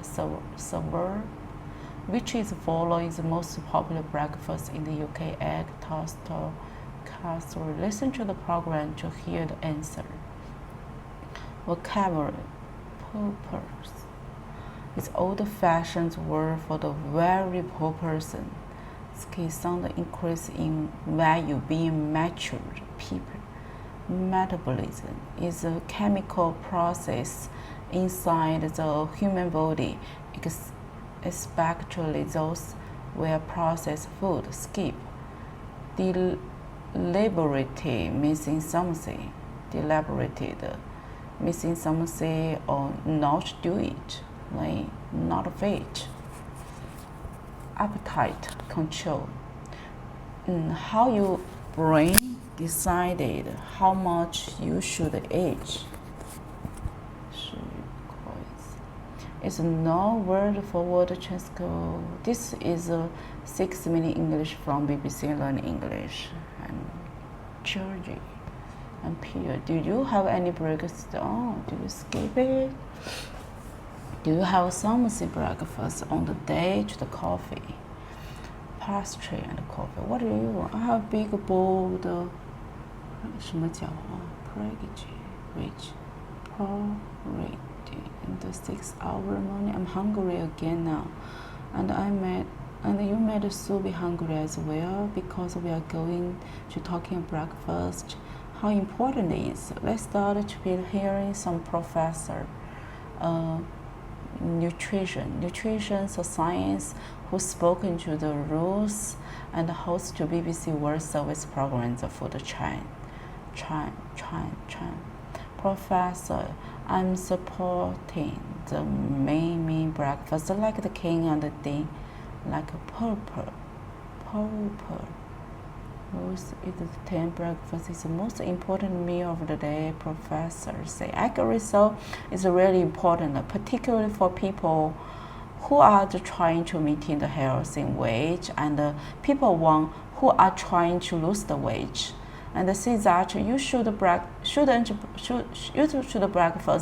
which is following the most popular breakfast in the UK, egg, toast, or casserole. Listen to the program to hear the answer. Vocabulary. Purpose. It's old-fashioned word for the very poor person. Ski sound increase in value being matured people. Metabolism is a chemical process inside the human body, especially those where processed food. Skip. Deliberately missing something. Deliberated. missing something or not do it, like not fit. Appetite control. How your brain decided how much you should eat. It's no word for word transcript. This is a 6-minute English from BBC Learn English and Georgie and Pierre. Do you have any breakfast? Oh, do you skip it? Do you have something breakfast on the day to the coffee? Pastry and coffee. What do you want? I have big bowl of 什么饺啊 porridge, rich porridge. In the 6-hour morning, I'm hungry again now, and you made Sue be hungry as well because we are going to talking breakfast. How important it is. Let's start to be hearing some professor, nutrition science who spoken to the rules and host to BBC World Service programs for the Chiang. Professor, I'm supporting the main breakfast like the king and the thing, like a purple. Rose is the 10 breakfast is the most important meal of the day, professors say. I agree, so it's really important, particularly for people who are trying to maintain the healthy weight and people who are trying to lose the weight. And they say that you should breakfast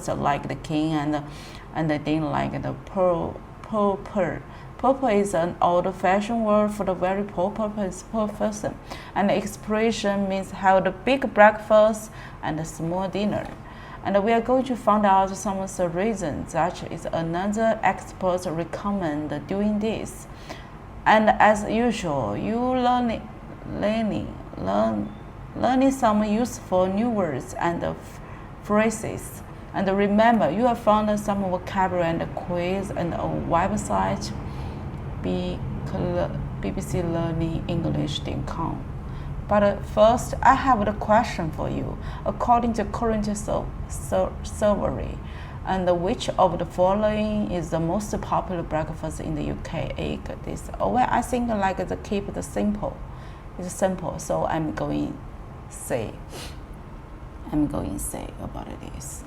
like the king and the thing like the purple. Purple is an old-fashioned word for the very poor person, and the expression means have a big breakfast and a small dinner. And we are going to find out some of the reasons that is another expert recommend doing this. And as usual, you learning some useful new words and phrases. And remember, you have found some vocabulary and quiz and a website, bbclearningenglish.com. But first, I have a question for you. According to current survey, and which of the following is the most popular breakfast in the UK? Egg. This. Well, I think like the keep it simple. It's simple, so I'm going say about this.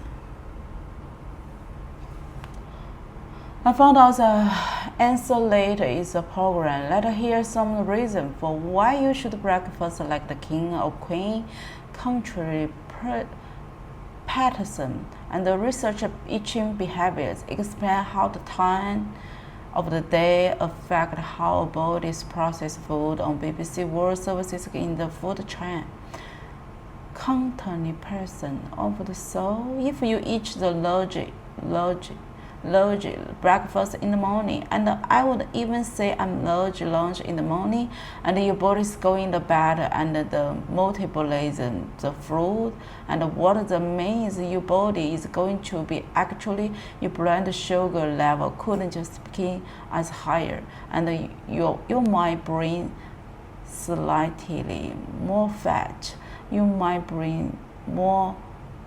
I found out the answer later is a program. Let's hear some reason for why you should breakfast like the king or queen. Contrary Patterson and the research of eating behaviors explain how the time of the day affect how bodies process food on BBC World Services in the food chain. Contrary person of the soul. If you eat the large breakfast in the morning, and I would even say I'm large lunch in the morning, and your body is going to bed and the metabolism, the fruit, and what the means your body is going to be actually your blood sugar level couldn't just become as higher, and you might bring slightly more fat, you might bring more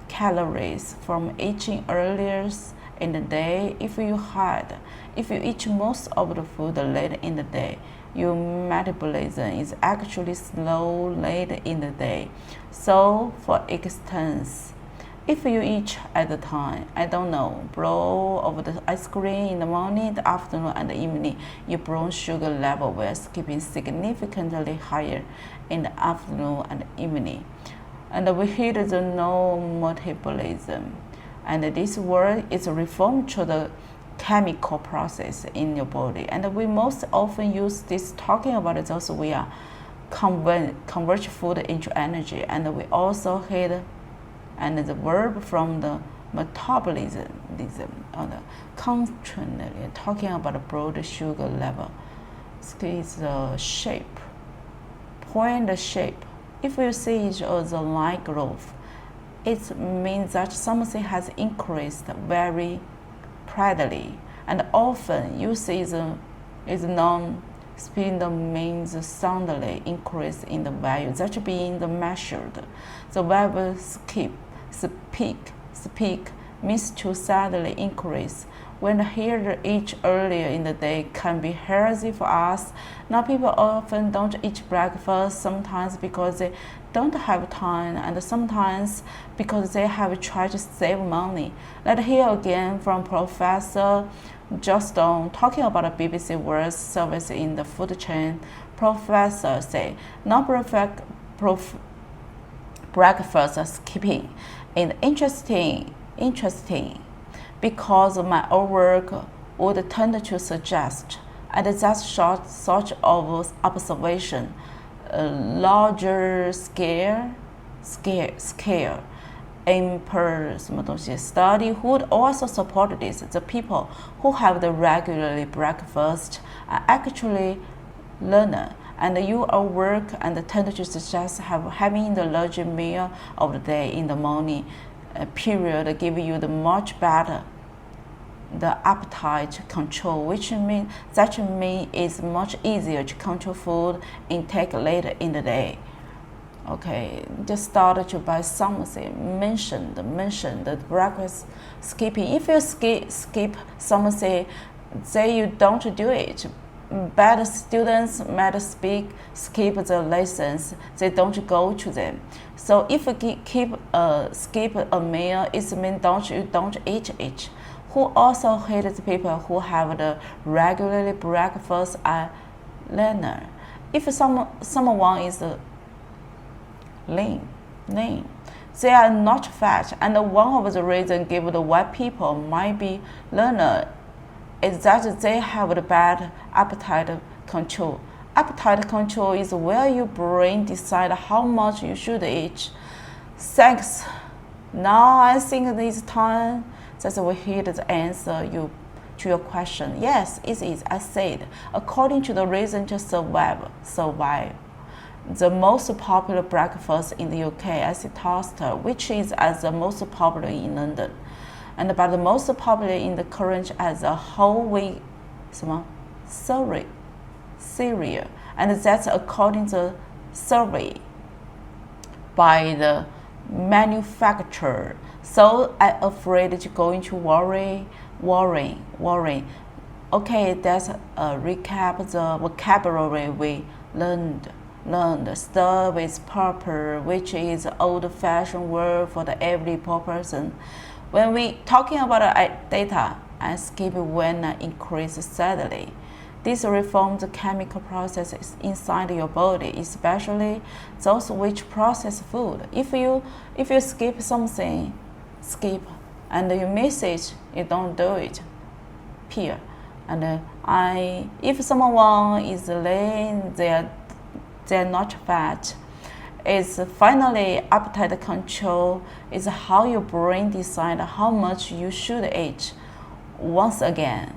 calories from eating earlier in the day. If you eat most of the food late in the day, your metabolism is actually slow late in the day. So, for instance, if you eat at the time, I don't know, blow of the ice cream in the morning, the afternoon, and the evening, your blood sugar level will keep significantly higher in the afternoon and evening. And we hit the no metabolism. And this word is referring to the chemical process in your body. And we most often use this talking about it also we are convert food into energy. And we also hit and the verb from the metabolism on the constantly talking about the blood sugar level. It's the shape, point the shape. If you see it as a line growth, it means that something has increased very rapidly, and often usage is non-speed means suddenly increase in the value that being measured. The verb speak speak means to sadly increase. When heard each earlier in the day can be healthy for us. Now people often don't eat breakfast, sometimes because they don't have time and sometimes because they have tried to save money. Let's hear again from Professor Johnston talking about a BBC World Service in the food chain. Professor said, no breakfast skipping is interesting because my own work would tend to suggest, and that sort of observation, larger scale, study would also support this. The people who have the regularly breakfast are actually learner, and your work and tend to suggest having the larger meal of the day in the morning period give you the much better the appetite control, which means it's much easier to control food intake later in the day. Okay, just started by something mentioned the breakfast skipping. If you skip something, say you don't do it. Bad students might skip the lessons. They don't go to them. So if you skip a meal, it means you don't eat it. Who also hate the people who have the regularly breakfast are learner. If someone is lean, they are not fat, and one of the reasons given the white people might be learner is that they have the bad appetite control. Appetite control is where your brain decides how much you should eat. Thanks. Now I think it's time that we hear the answer to your question. Yes, it is. I said, according to the recent survey, the most popular breakfast in the UK is toaster, which is as the most popular in London, and about the most popular in the current as a whole wheat cereal, and that's according to the survey by the manufacturer. So I'm afraid to going to worrying. Okay, that's a recap the vocabulary we learned. Start with proper, which is old-fashioned word for the everyday person. When we talking about data, I skip when increase steadily. This reforms the chemical processes inside your body, especially those which process food. If you skip something, and you miss it, you don't do it. Peer. And if someone is lean, they're not fat. It's finally appetite control is how your brain decides how much you should eat. Once again,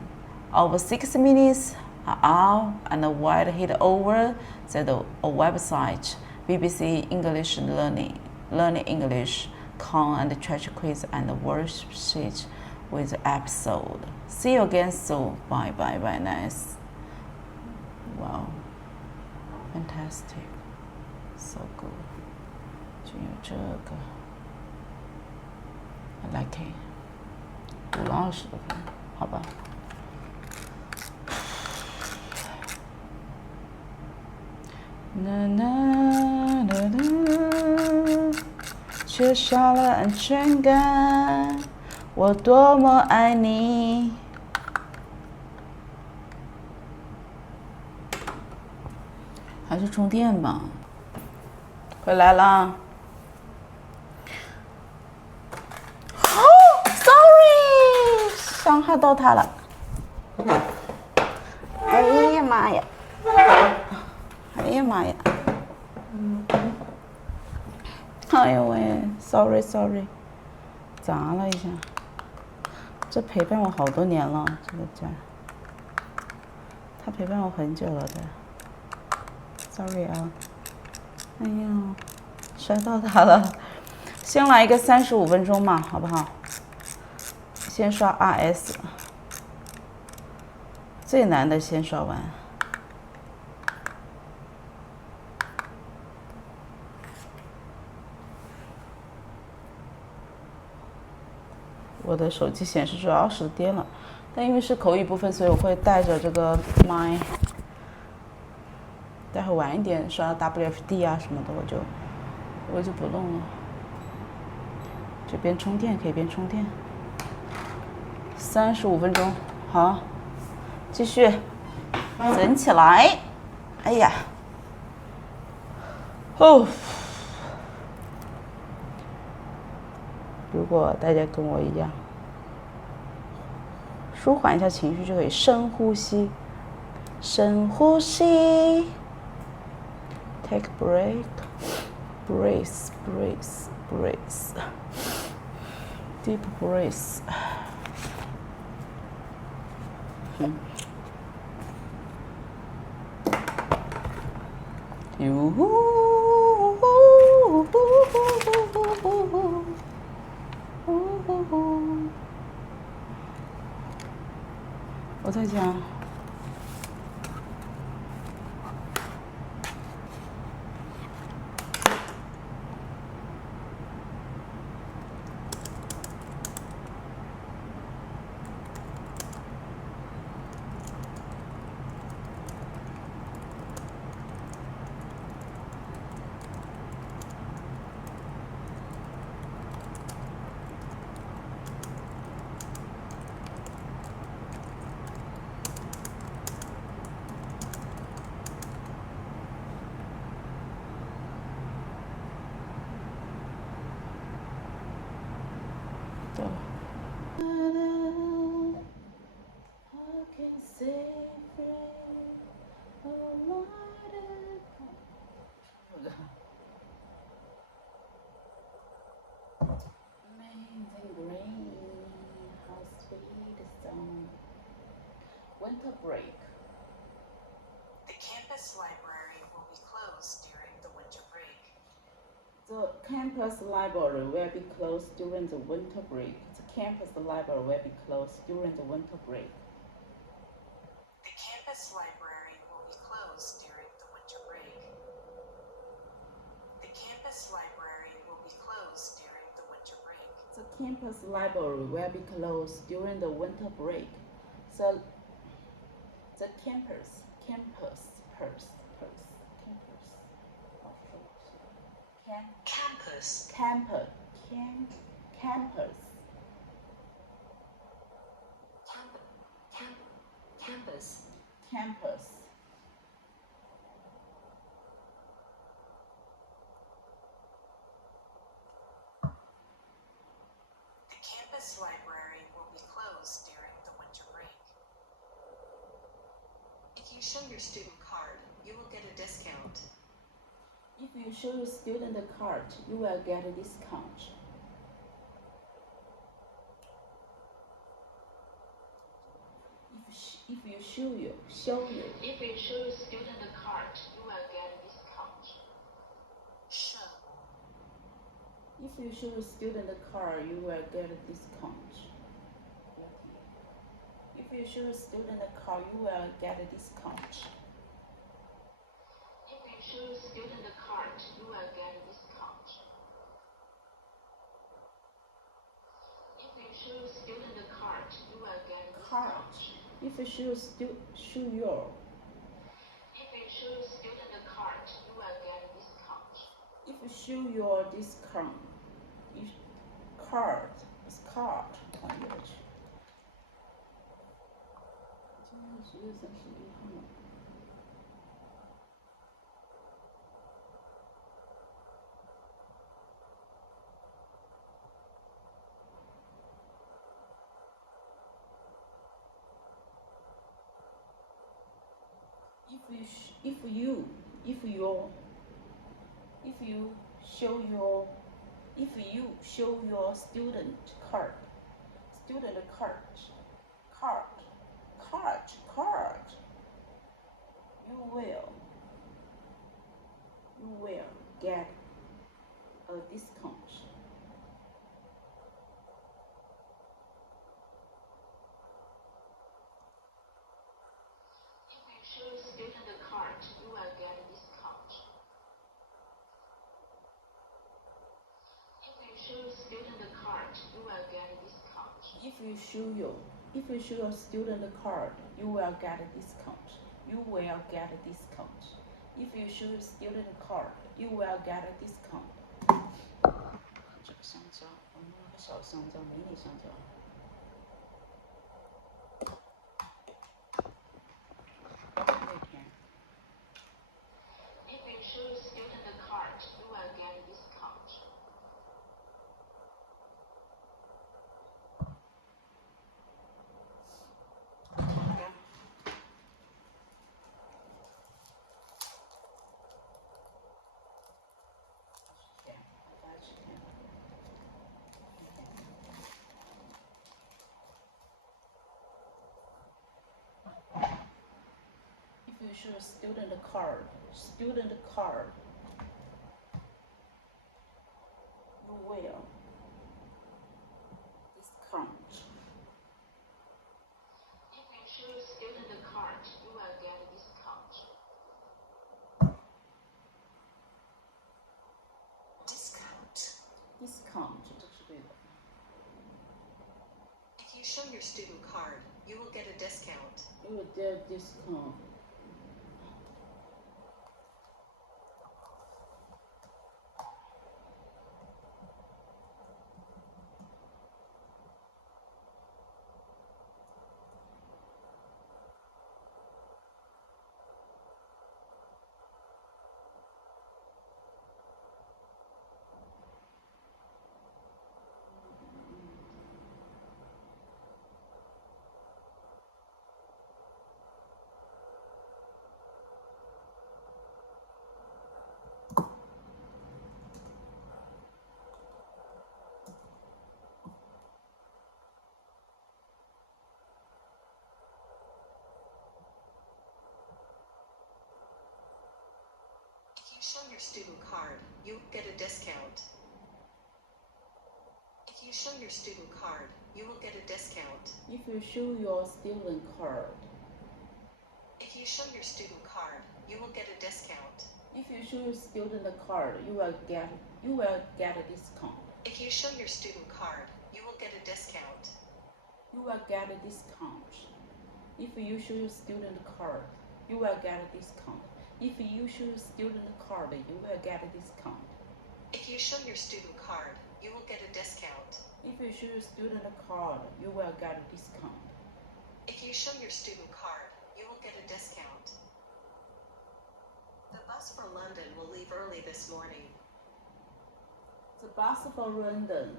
over 6 minutes, an hour, and a wide hit over the website BBC English Learning English, and trash quiz and worksheet with episode. See you again soon. Bye. Nice. Wow. Fantastic. So good. 就有这个 I like it. 5到20分，好吧。缺少了安全感，我多么爱你。还是充电吧。回来了。Sorry， 伤害到他了。哎呀妈呀！哎呀妈呀！哎呦喂 ，sorry， 砸了一下。这陪伴我好多年了，这个家。他陪伴我很久了的。Sorry 啊。哎呀，摔到他了。先来一个35分钟嘛，好不好？先刷 RS， 最难的先刷完。我的手机显示出20颠了，但因为是口语部分，所以我会带着这个麦。待会晚一点刷 WFD 啊什么的，我就不弄了。这边充电可以边充电。35分钟，好，继续整起来。哎呀，哦。如果大家跟我一样，舒缓一下情绪，就可以深呼吸，深呼吸 ，take a break, breathe, breathe, breathe, deep breath。我在讲。Winter break. The campus library will be closed during the winter break. The campus library will be closed during the winter break. The campus library will be closed during the winter break. The campus library will be closed during the winter break. The campus library will be closed during the winter break. The campus library will be closed during the winter break. The campus, campus, campus, The campus library will be closed during the winter break. If you show your student card, you will get a discount. If you show your student card, you will get a discount. If you show your student card, you will get a discount. Show. If you show your student card, you will get a discount. If you show your student card, you will get a discount. If you show your student card, you will get a discount. If you show your student card, you will get a discount. If you show your student card, you will get a discount. If you show your discount, card, on your If you show your student card, you will get a discount. If you show your student card, you will get a discount. If you show your student card, you will get a discount. If you show your student card, you will get a discount. You will get a discount. If you show your student card, you will get a discount. 这个香蕉，我弄了个小香蕉，迷你香蕉。那天。If you show your student the card, you will get a discount. If you show student card, you will discount. If you show your student the card, you will get a discount. Discount 这是对的。 If you show your student card, you will get a discount. You will get discount. If you show your student card, you will get a discount. If you show your student card, you will get a discount. If you show your student card, If you show your student card, you will get a discount. if you show your student card, you will get a discount. If you show your student card, you will get a discount. You will get a discount. If you show your student card, you will get a discount. If you show your student card, you will get a discount. If you show your student card, you will get a discount. If you show your student card, you will get a discount. If you show your student card, you will get a discount. The bus for London will leave early this morning. The bus for London.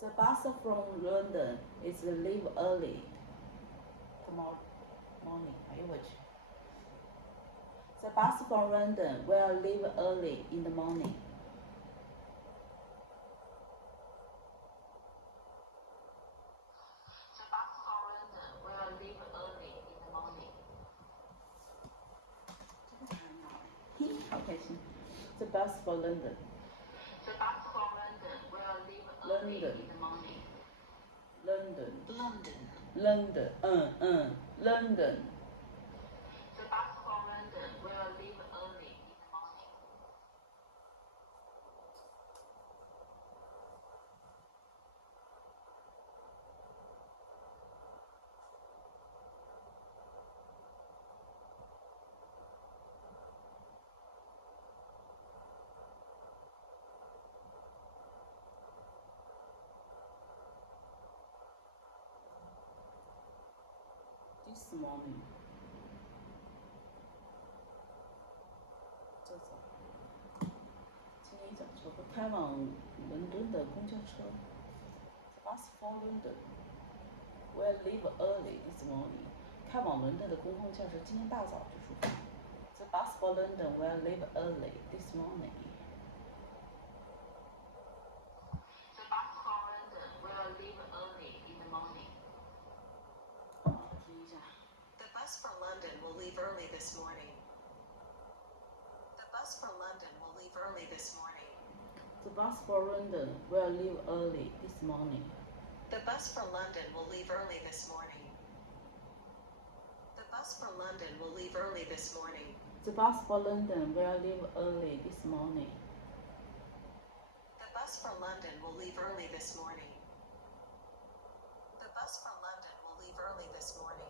The bus from London is leave early tomorrow morning. 哎呦我去。The bus from London will leave early in the morning. The bus for London will leave early in the morning. 好开心。The bus for London. The bus for London will leave early in the morning. London. London. London. The bus for London will leave early in the morning. This morning. 这早。今天一早坐个开往伦敦的公交车。The bus for London will leave early this morning. 开往伦敦的公共轿车今天大早就出发。The bus for London will leave early this morning. The bus for London will leave early in the morning. 听一下。 The bus for London will leave early this morning. The bus for London will leave early this morning. The bus for London will leave early this morning. The bus for London will leave early this morning. The bus for London will leave early this morning. The bus for London will leave early this morning. The bus bus for London will leave early this morning. The bus for London will leave early this morning.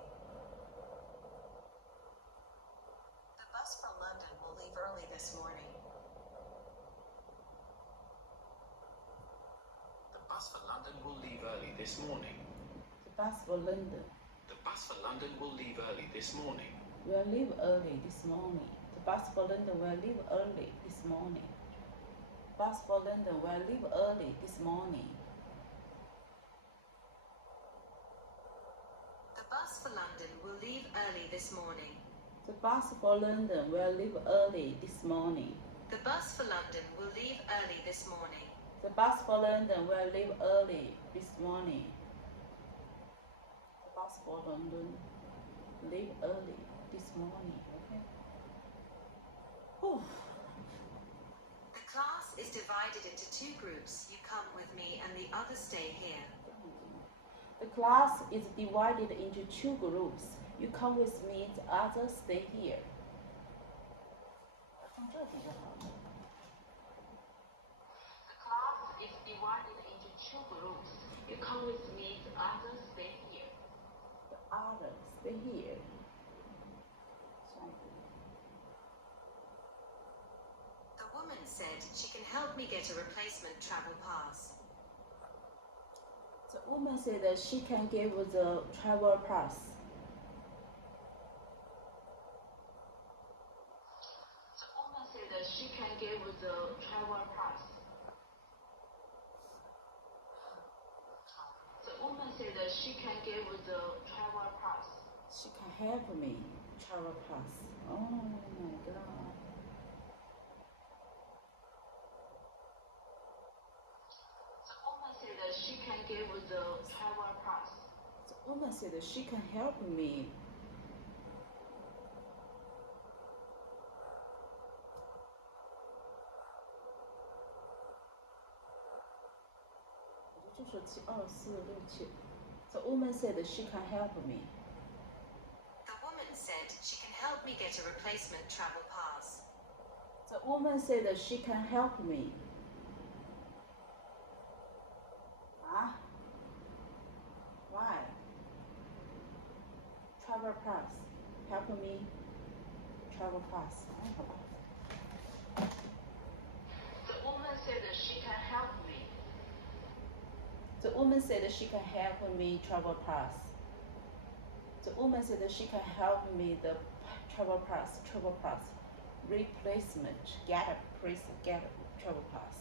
The bus for London will leave early this morning. The bus for London will leave early this morning. The bus for London The bus for London will leave early this morning. will leave early this morning. The bus for London will leave early this morning. Bus for London will leave early this morning. The bus for London will leave early this morning. The bus for London will leave early this morning. The bus for London will leave early this morning. The bus for London will leave early this morning. The bus for London leave early this morning. Okay. Whew. The class is divided into 2 groups. You come with me and the others stay here. The class is divided into 2 groups. You come with me, the others stay here. 从这里就好了。The class is divided into 2 groups. You come with me, the others stay here. The others stay here. 下一个。The woman said she can help me get a replacement travel pass. The woman said that she can give the travel pass. The woman said that she can give the travel pass. The woman said that she can give the travel pass. She can help me travel pass. Oh my god. The woman said that she can give the travel pass. The woman said that she can help me. The woman said that she can help me. The woman said she can help me get a replacement travel pass. The woman said that she can help me. Huh? Why? Travel pass. Help me. Travel pass. The woman said that she can help me. The woman said that she can help me travel pass. The woman said that she can help me the travel pass. Replacement. Get a travel pass.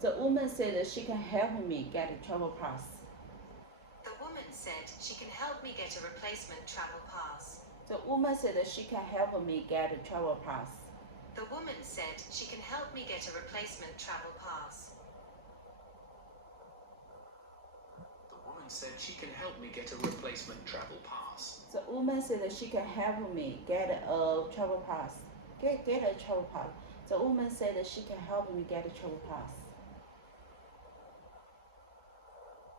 The woman said that she can help me get a travel pass. The woman said she can help me get a replacement travel pass. The woman said that she can help me get a travel pass. The woman said she can help me get a replacement travel pass. The woman said she can help me get a replacement travel pass. The woman said that she can help me get a travel pass. Get a travel pass. The woman said that she can help me get a travel pass.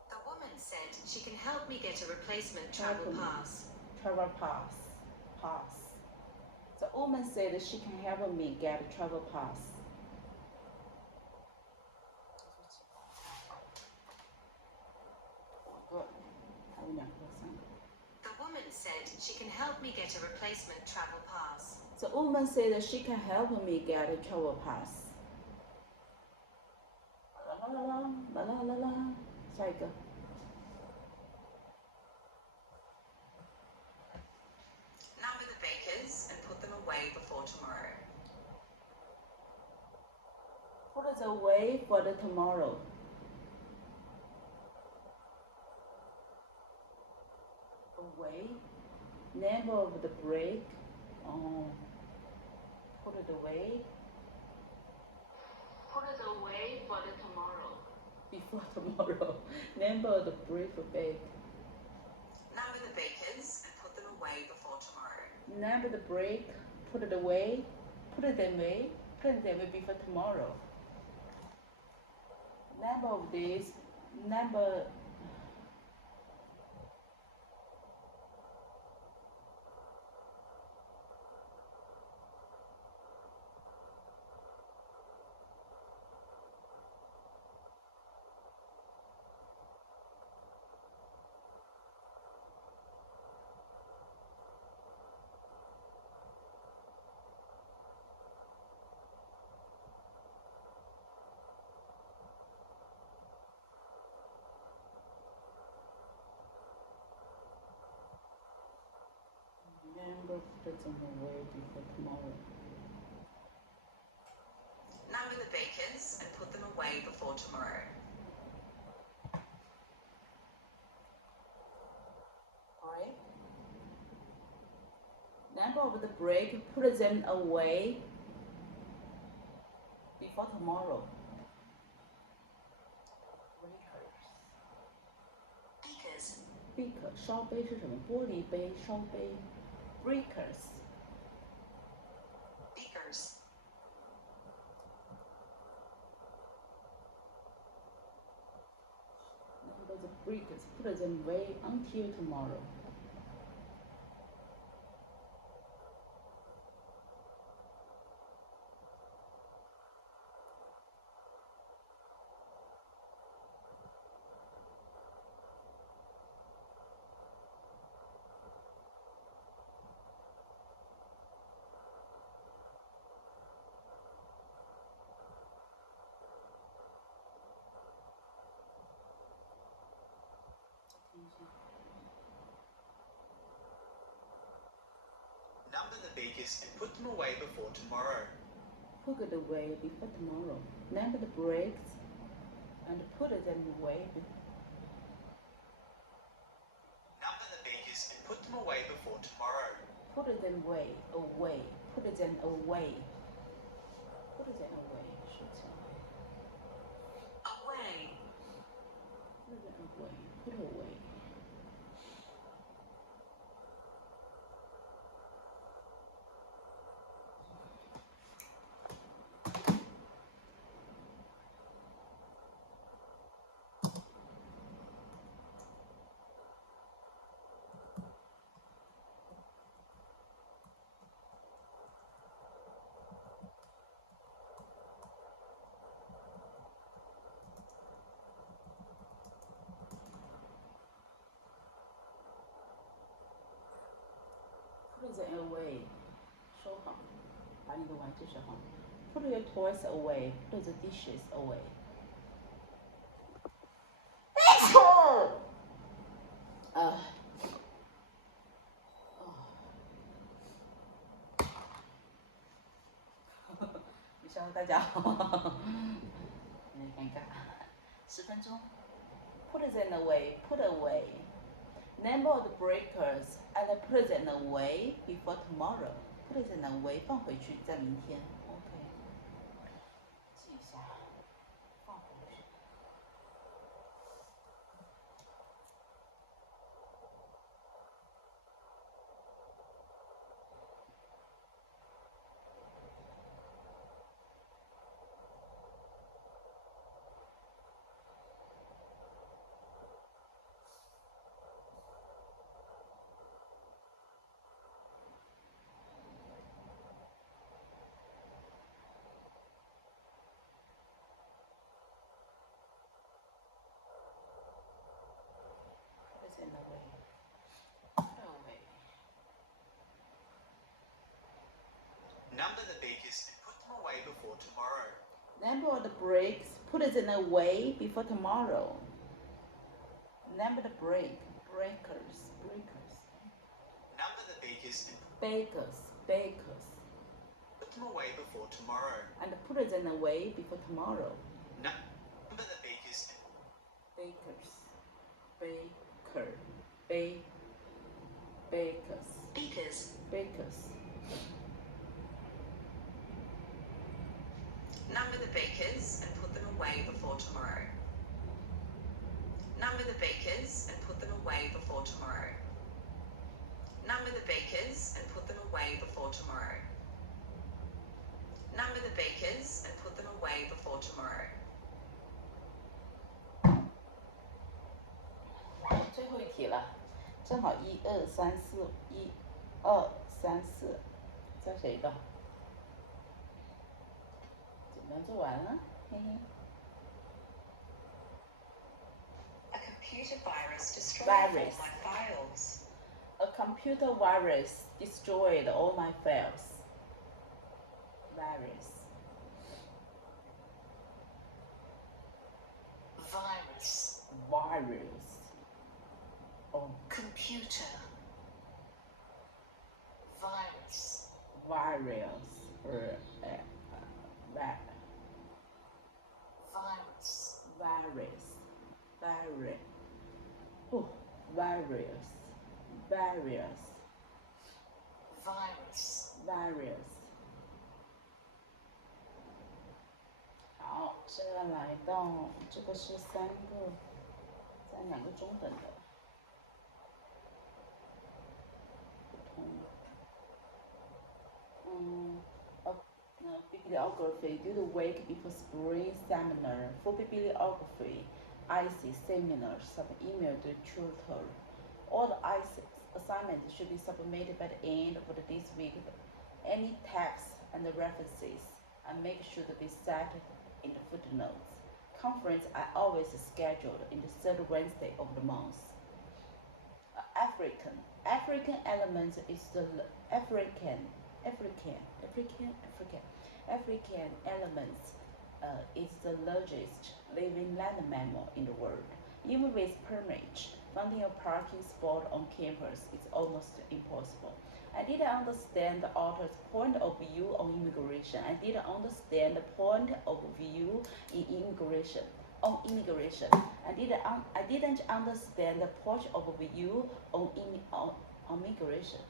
The woman said she can help me get a replacement travel pass. Travel pass. Pass. The woman said that she can help me get a travel pass. The woman said she can help me get a replacement travel pass. The woman said that she can help me get a travel pass. La. 下一个。Number the bakers and put them away before tomorrow. Put it away for the tomorrow. Away. Name of the break. Oh. Put it away. Put it away for the tomorrow. before tomorrow. Number the brief bake. Number the bakers and put them away before tomorrow. Number the break, put it away, put it away before tomorrow. Number of days, number. Number put them away before tomorrow. Number the bakers and put them away before tomorrow. Alright. Number of the break, put them away before tomorrow. Bakers. Beaker 烧杯是什么？玻璃杯、烧杯。Breakers. Bakers. Number the breakers, put them away until tomorrow. Number the bakers and put them away before tomorrow. Put it away before tomorrow. Number the breaks and put them away. Number the bakers and put them away before tomorrow. Put them away. Put them away. Put them away. Away. Put them away. Put away. Put them away. 收好，把你的玩具收好。Put your toys away. Put the dishes away. 你说大家好，有点尴尬。10分钟。Put them away. Put away. Number of the breakers and put them away before tomorrow. Put them away 放回去，在明天。OK， 记一下，放回去。Number the bakers and put them away before tomorrow. Number the breaks, put them away before tomorrow. Number the breakers. Number the bakers and Bakers. put them away before tomorrow. And put them away before tomorrow. Number the bakers and Bakers. Number the bakers and put them away before tomorrow. Number the bakers and put them away before tomorrow. Number the bakers and put them away before tomorrow. Number the bakers and put them away before tomorrow. 最后一题了，正好1、2、3、4，1、2、3、4，再写一道，简单做完了，嘿嘿。A computer virus destroyed Virus. all my files. A computer virus destroyed all my files. Virus. Virus. Virus. Oh, Computer. Virus. virus. Virus. Virus. Virus. Oh, virus. Virus. Virus. Virus. 好，现在来到这个是3个，再2个中等的，不同的。Bibliography due to week before spring seminar. For bibliography, IC seminar sub-email to tutor. All the IC assignments should be submitted by the end of this week. Any text and the references and make sure to be set in the footnotes. Conference are always scheduled in the third Wednesday of the month. African element is the African elements is the largest living land mammal in the world. Even with permit, finding a parking spot on campus is almost impossible. I didn't understand the author's point of view on immigration. I didn't understand the point of view in immigration. On immigration, I didn't understand the point of view on immigration.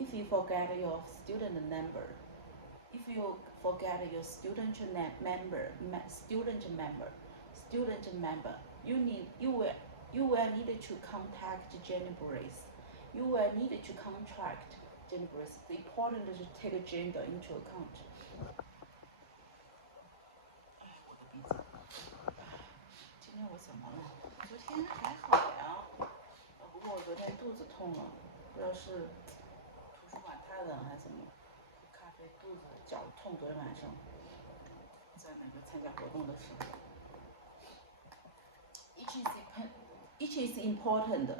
If you forget your student number, if you forget your student member, you will need to contact Jenny Brace. You will need to contact Jenny Brace. It's important to take gender into account. 哎，我的鼻子，今天我怎么了？昨天还好呀，不过我昨天肚子痛了，不知道是图书馆太冷还是怎么，咖啡肚子脚痛，昨天晚上在那个参加活动的时候。It is important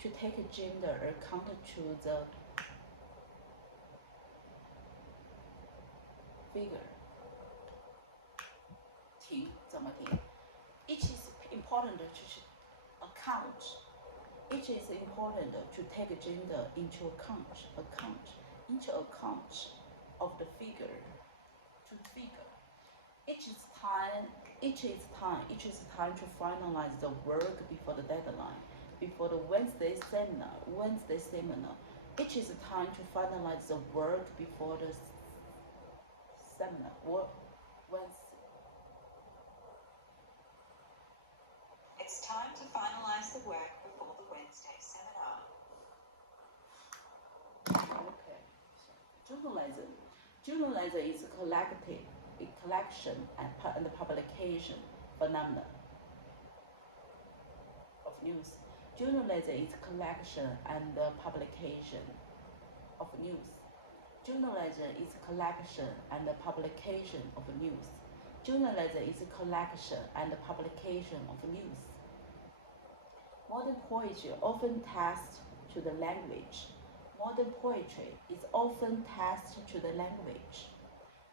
to take gender account to the figure. 停，怎么停？ It is important to account. It is important to take gender into account of the figure. To figure. It is time to finalize the work before the deadline, before the Wednesday seminar. It is time to finalize the work before the seminar. Wednesday. It's time to finalize the work before the Wednesday seminar. Okay. Journalism is a collection and publication phenomenon of news. Journalism is collection and publication of news. Journalism is collection and publication of news. Journalism is collection and publication of news. Modern poetry often tests to the language. Modern poetry is often tests to the language.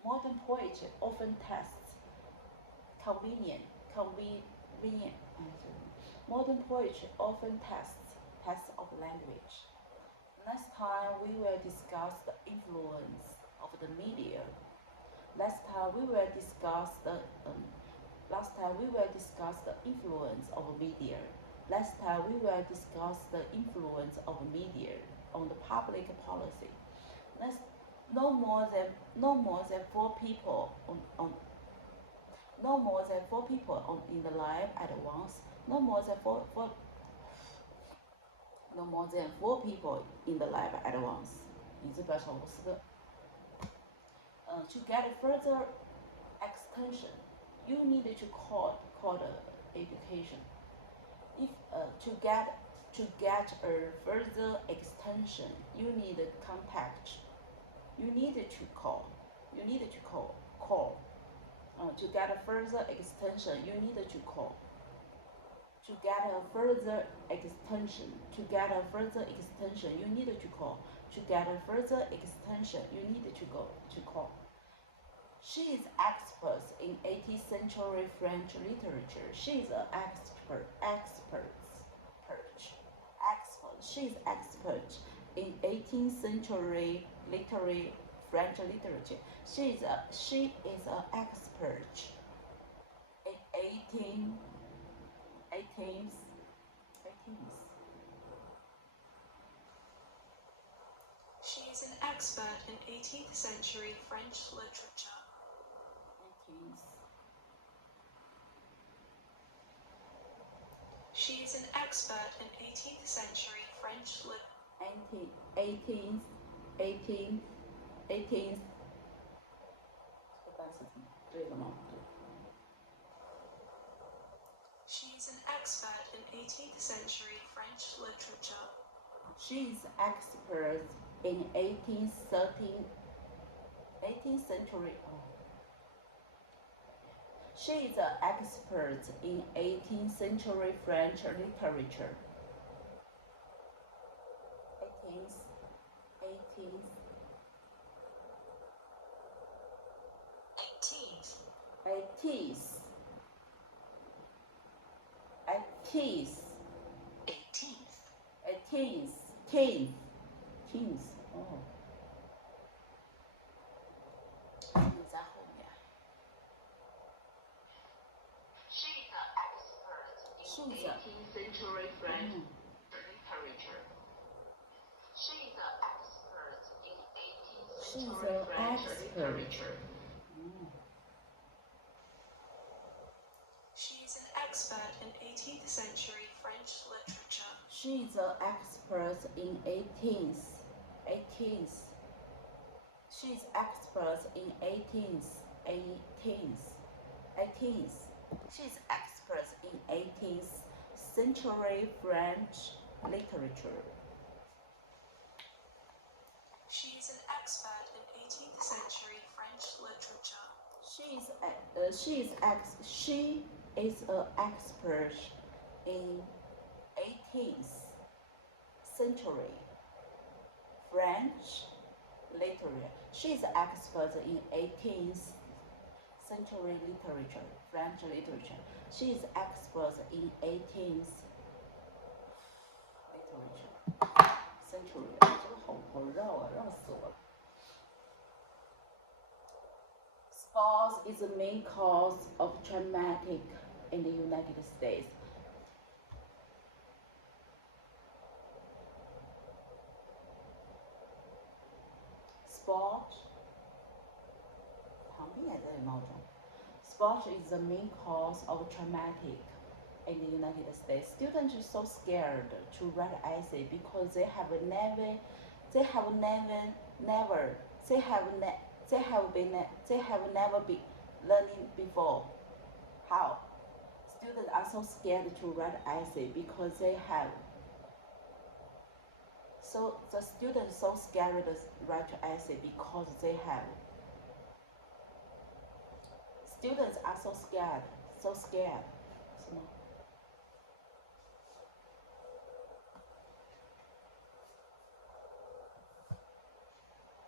Modern poetry often tests convenient. Modern poetry often tests of language. Next time we will discuss the influence of the media. Last time we will discuss the influence of media. Last time we will discuss the influence of media on the public policy. No more than 4 people in the lab at once. No more than four people in the lab at once. 以这表示5个。To get further extension, you need to call education. If to get a further extension, you need contact. You need to call. To get a further extension, you need to call. To get a further extension, you need to call. To get a further extension, you need to call. She is expert in 18th century French literature. She is an expert. She is expert in 18th century French literature. She is an expert in 18th. She is an expert in 18th century French literature. She is an expert in 18th century French literature. 18th. She is an expert in 18th century French literature. She is expert in 18th century. She is an expert in 18th century French literature. 18th. Oh. 在后面。She is an expert in 18th century French literature. She is an expert in 18th century French literature. She is an expert in 18th century French literature. She is an expert in 18th. She is expert in 18th. She is expert in 18th century French literature. She is an expert in 18th century French literature. She is an expert in 18th century French literature. She is expert in 18th century literature, French literature. She is expert in 18th century. 这个好绕啊，绕死我了。Sports is the main cause of traumatic in the United States. Sport is the main cause of traumatic in the United States. Students are so scared to write essay because they have never been learning before. How? Students are so scared to write essay because the students so scared to write essay because they have. Students are so scared.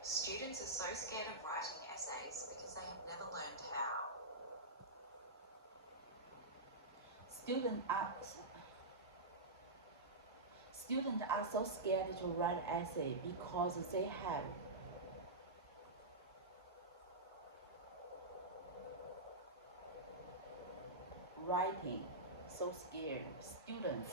Students are so scared of writing essays because they have never learned how. Students are so scared to write essay because they have. Writing, so scared. Students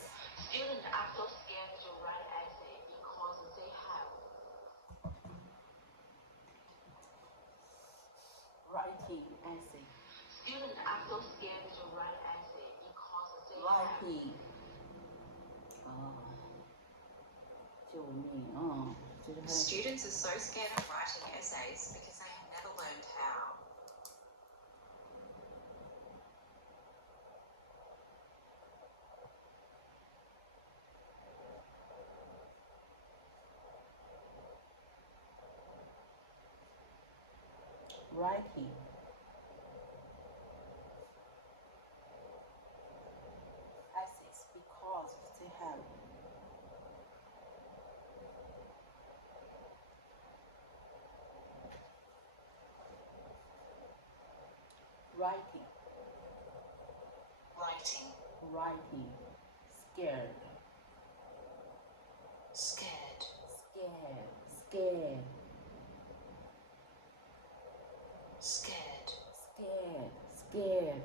essay. Students are so scared to write essay because they Writing. 救命啊！这是还 Students are so scared of writing essays because they have never learned how. writing. Essays because they have writing, writing, scared, Scared. scared, Scared. scared.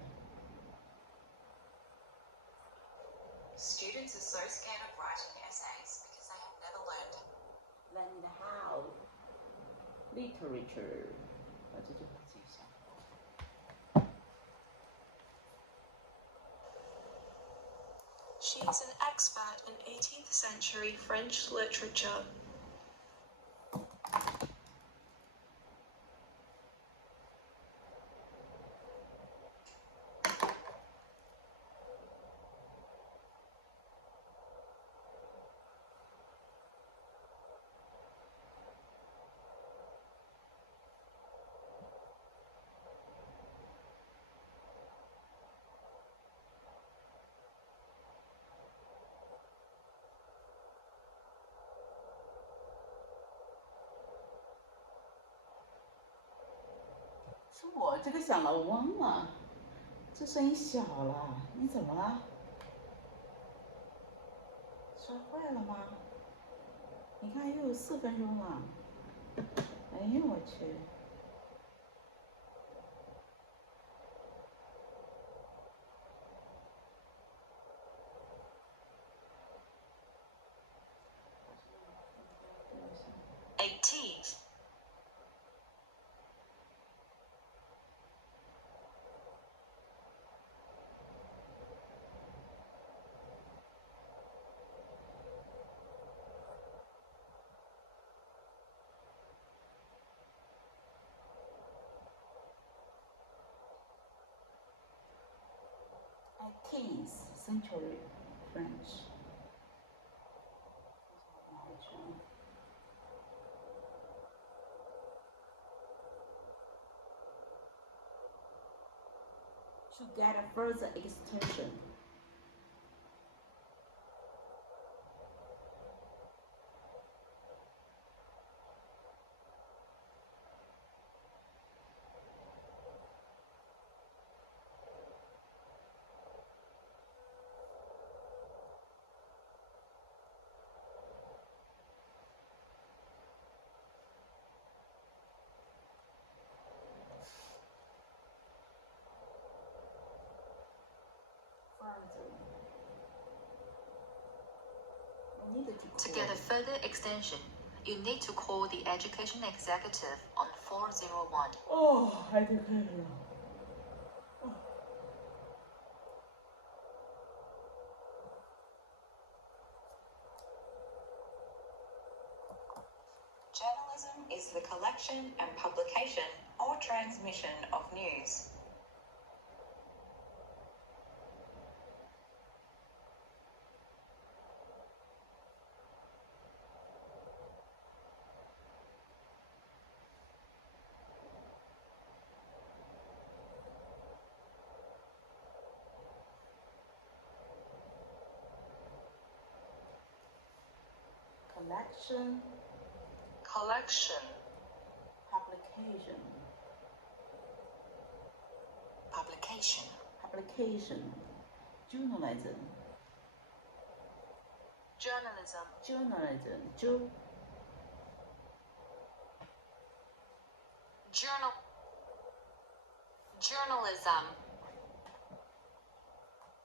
Students are so scared of writing essays because they have never learned Learn how. Literature. 把这句话记一下。She is an expert in 18th century French literature.是我这个响了，我忘了，这声音小了，你怎么了？摔坏了吗？你看又有4分钟了，哎呦我去！18th. Eighteenth century French. To get a further extension. To get a further extension, you need to call the education executive on 401. 哦，还得开始了。Journalism is the collection and publication or transmission of news. Collection, publication, journalism, Journalism.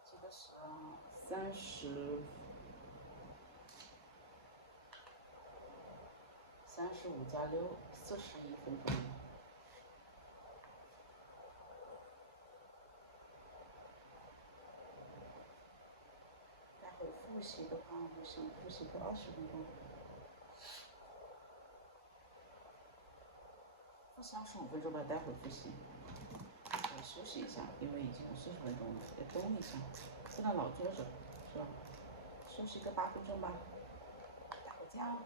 这个是35加6，41分钟。复习的话，我想复习个20分钟。复习25分钟吧，待会儿复习。我休息一下，因为已经有40分钟了，得动一下，不能老坐着，是吧？休息个8分钟吧。打个架。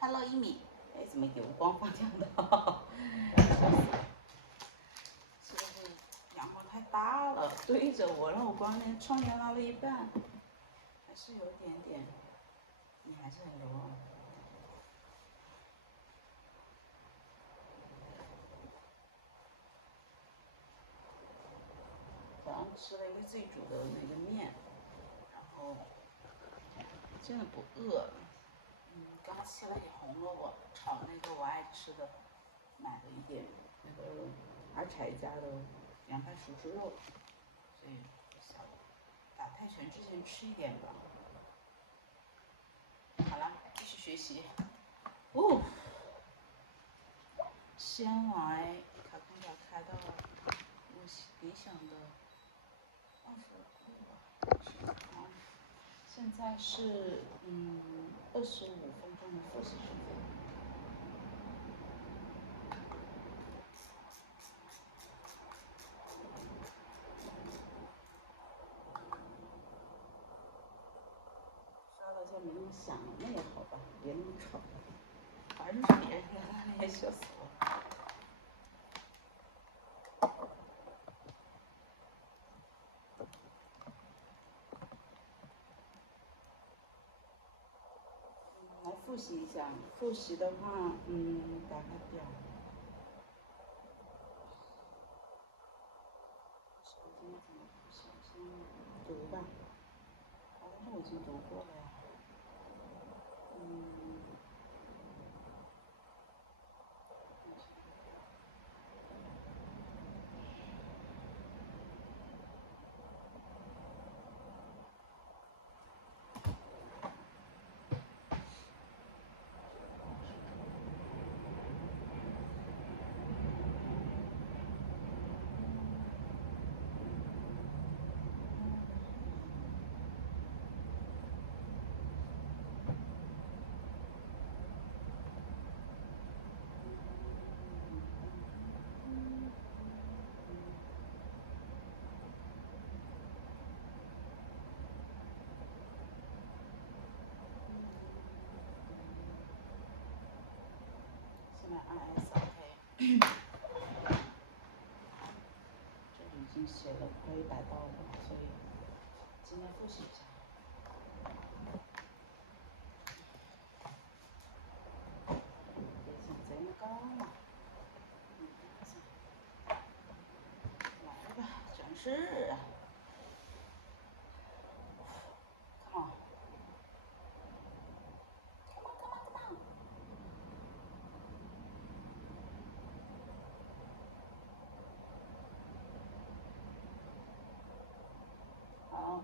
Hello， 一米，哎，怎么油光发亮的？是不是阳光太大了，对着我，然后我光连窗帘拉了一半，还是有一点点，你还是很油啊。早上吃了一个自己煮的那个面，然后真的不饿了。刚切了点红萝卜，炒那个我爱吃的，买了一点那个二柴家的凉拌熟猪肉，所以下午打泰拳之前吃一点吧。好了，继续学习。哦，先来卡空调开到我理想的25吧。现在是25分钟的复习时间。刷到就没那么响了，那也好吧，别那么吵。反正是别人的，那也笑死我。来复习一下，复习的话，打个表。今天怎么复习？先读吧。但是我已经读过了呀。现在 RS OK， 这里已经写了快100道了，所以今天复习一下。别想这么高嘛，来吧，展示。Come on。好，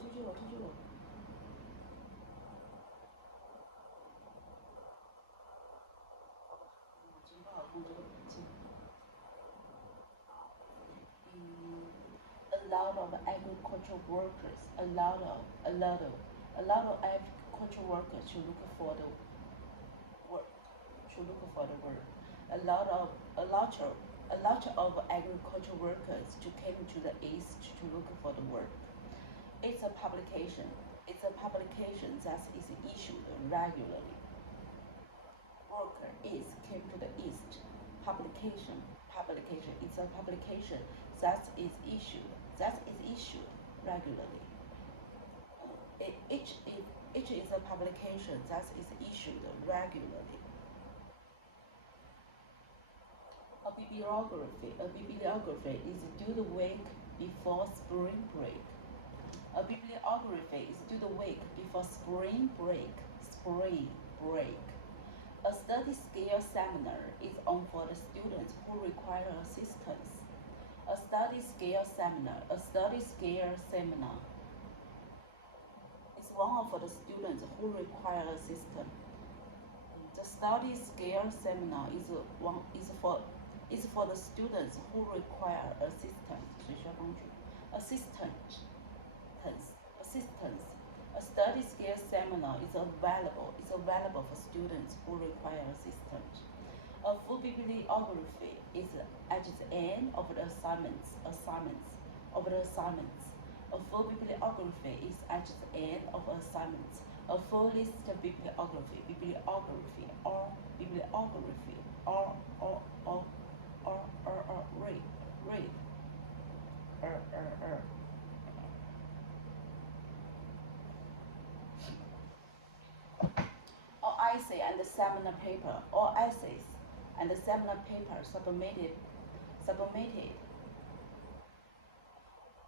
记住了。我真不好看这个笔记。A lot of agricultural workers, a lot of agricultural workers should look for the work. A lot of agricultural workers to came to the east to look for the work. It's a publication that is issued regularly. Worker came to the east. Publication. It's a publication that is issued regularly. Each is a publication that is issued regularly. bibliography. A bibliography is due the week before spring break. A bibliography is due the week before spring break. Spring break. A study scale seminar is on for the students who require assistance. A study scale seminar. A study scale seminar is one for the students who require assistance. The study scale seminar is for the students who require assistance. Assistance. A study scale seminar is available for students who require assistance. A full bibliography is at the end of the assignments. A full bibliography is at the end of assignments. A full list of bibliography read. All essays and the seminar paper. All essays and the seminar paper submitted.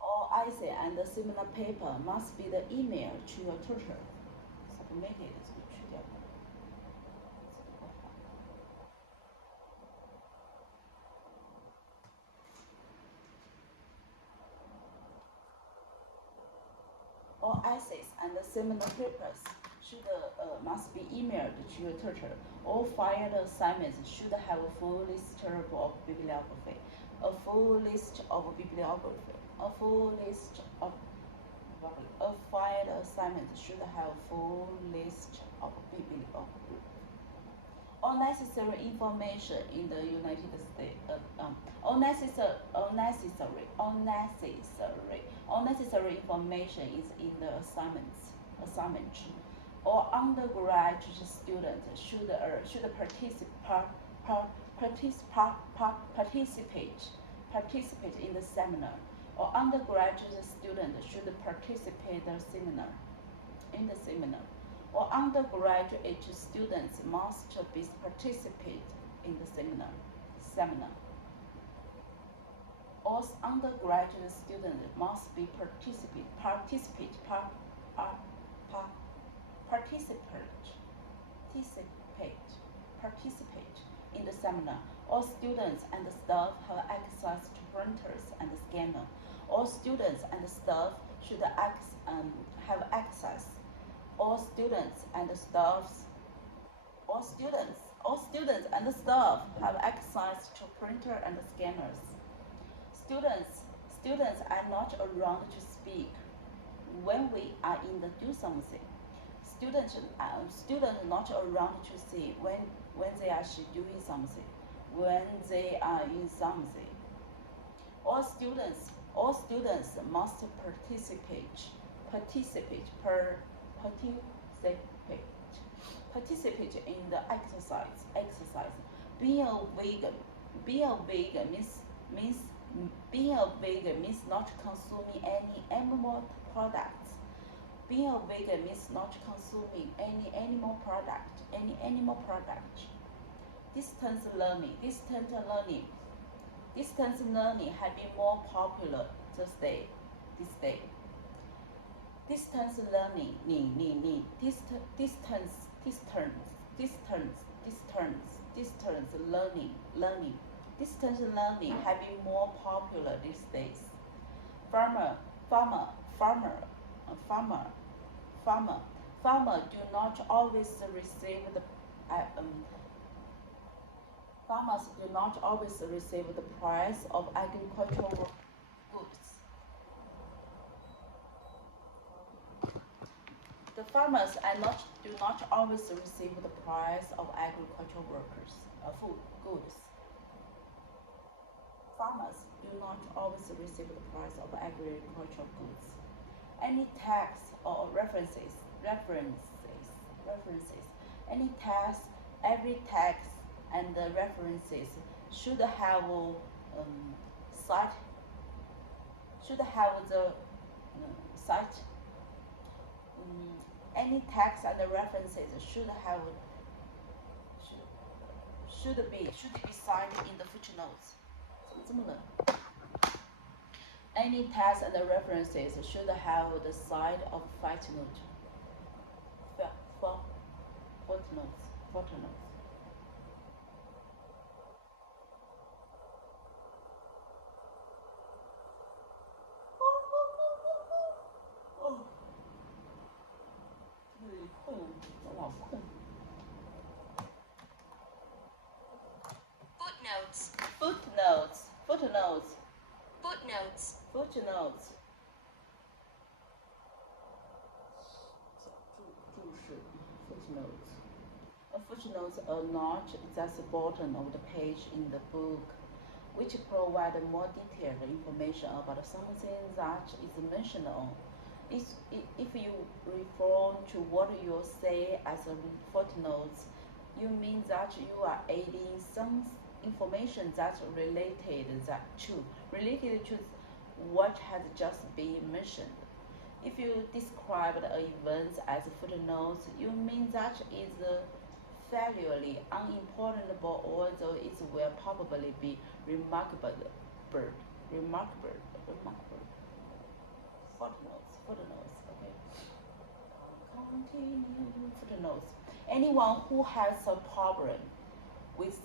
All essay and the seminar paper must be the email to your tutor. Submitted 这个去掉。All essays and the seminar papers must be emailed to your tutor. All filed assignments should have a full list of bibliography. A full filed assignment should have a full list of bibliography. All necessary information in the United States. All necessary information is in the assignment. All undergraduate students should participate in the seminar. Or undergraduate students should participate in the seminar. Or undergraduate students must participate in the seminar. All undergraduate students must participate in the seminar. All students and staff have access to printers and scanner. All students and staff should have access. All students and staff have access to printer and scanners. Students are not around to speak when we are in the do something. Students not around to see when they are doing something. When they are in something. All students must participate in the exercise. Being a vegan means not consuming any animal products. Being a vegan means not consuming any animal product. Distance learning has been more popular this day. Distance learning have been more popular these days. Farmer do not always receive the farmers do not always receive the price of agricultural goods. The farmers do not always receive the price of agricultural food goods. Farmers do not always receive the price of agricultural goods. Any tax or references. Any tax, every tax and the references should have any tax and the references should should be cited in the footnotes. 怎么这么冷？ Any text and references should have the side of footnote. Footnotes. Footnotes. Footnotes are not just the bottom of the page in the book, which provide more detailed information about something that is mentioned on. If you refer to what you say as a footnotes, you mean that you are adding some information that's related to what has just been mentioned. If you describe the event as footnotes, you mean that is fairly unimportant, although it will probably be remarkable. Footnotes. Okay. Continue. Footnotes. Anyone who has the problem with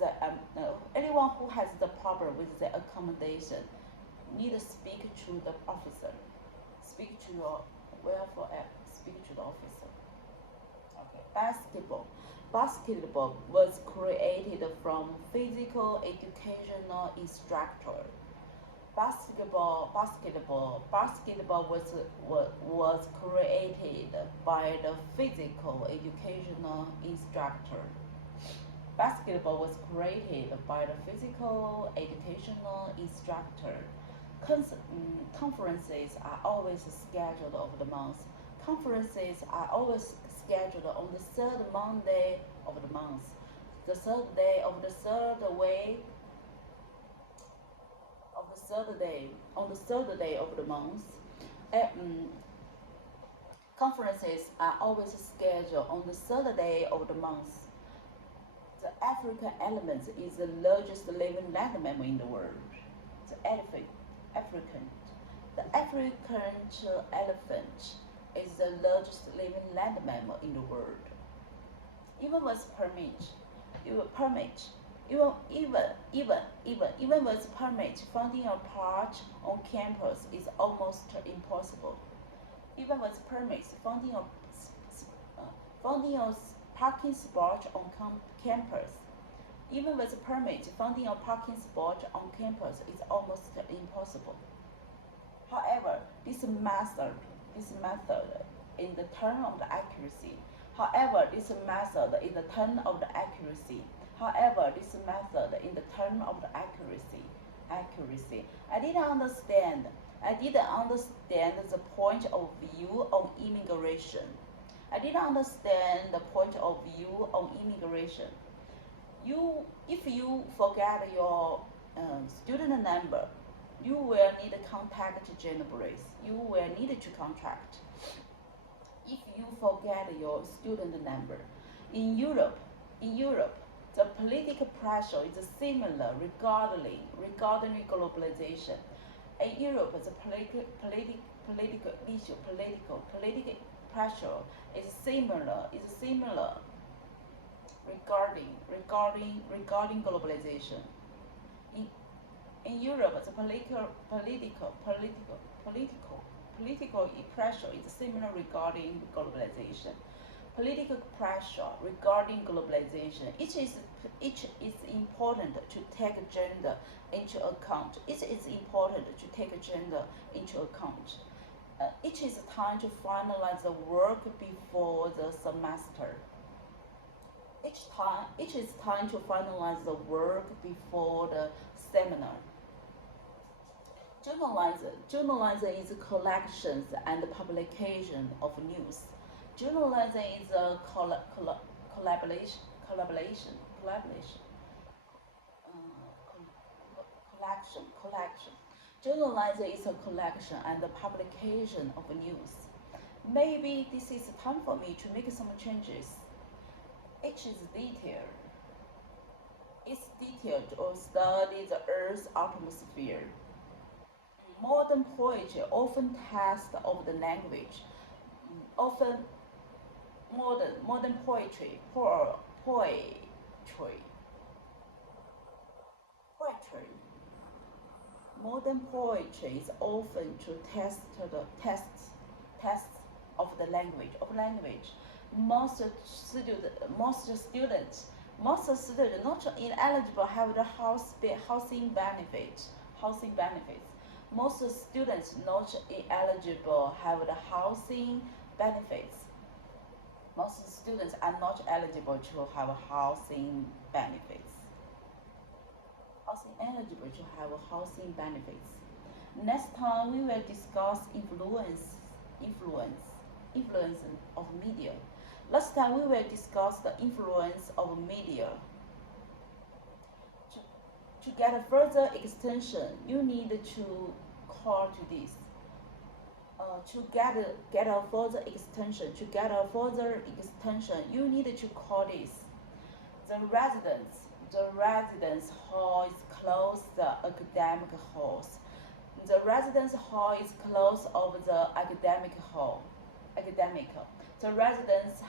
the accommodation need to speak to the officer. Speak to your welfare app. Speak to the officer. Okay. Basketball was created from physical educational instructor. Basketball was created by the physical educational instructor. Basketball was created by the physical educational instructor. Conferences are always scheduled over the month. Conferences are always scheduled on the third Monday of the month. The third day of the third way of the third day on the third day of the month. Conferences are always scheduled on the third day of the month. The African elephant is the largest living land mammal in the world. The African elephant is the largest living land mammal in the world. Even with permit, finding a park on campus is almost impossible. Even with permits, finding a parking spot on campus. Even with permit, finding a parking spot on campus is almost impossible. However, this method in the term of the accuracy. I didn't understand the point of view on immigration. If you forget your student number, you will need to contact January's. You will need to contract. If you forget your student number, in Europe, the political pressure is similar regarding globalization. In Europe, the political pressure is similar regarding globalization. In Europe, the political pressure is similar regarding globalization. Political pressure regarding globalization. It is important to take gender into account. It is time to finalize the work before the semester. It is time to finalize the work before the seminar. Journalism is collections and publication of news. Journalism is a collection. Journalism is a collection and the publication of news. Maybe this is time for me to make some changes. It is detailed. It's detail to study the Earth's atmosphere. Modern poetry often tests of the language. Modern poetry. Modern poetry is often to test the tests of the language. Most students not ineligible have the housing benefits. Most students not ineligible have the housing benefits. Most students are not eligible to have housing benefits. Eligible to have housing benefits. Next time we will discuss influence of media. Last time we will discuss the influence of media. To get a further extension, you need to call to this. To get a further extension, you need to call this. The residence hall is close the academic halls. The residence hall is close of the academic hall. The residence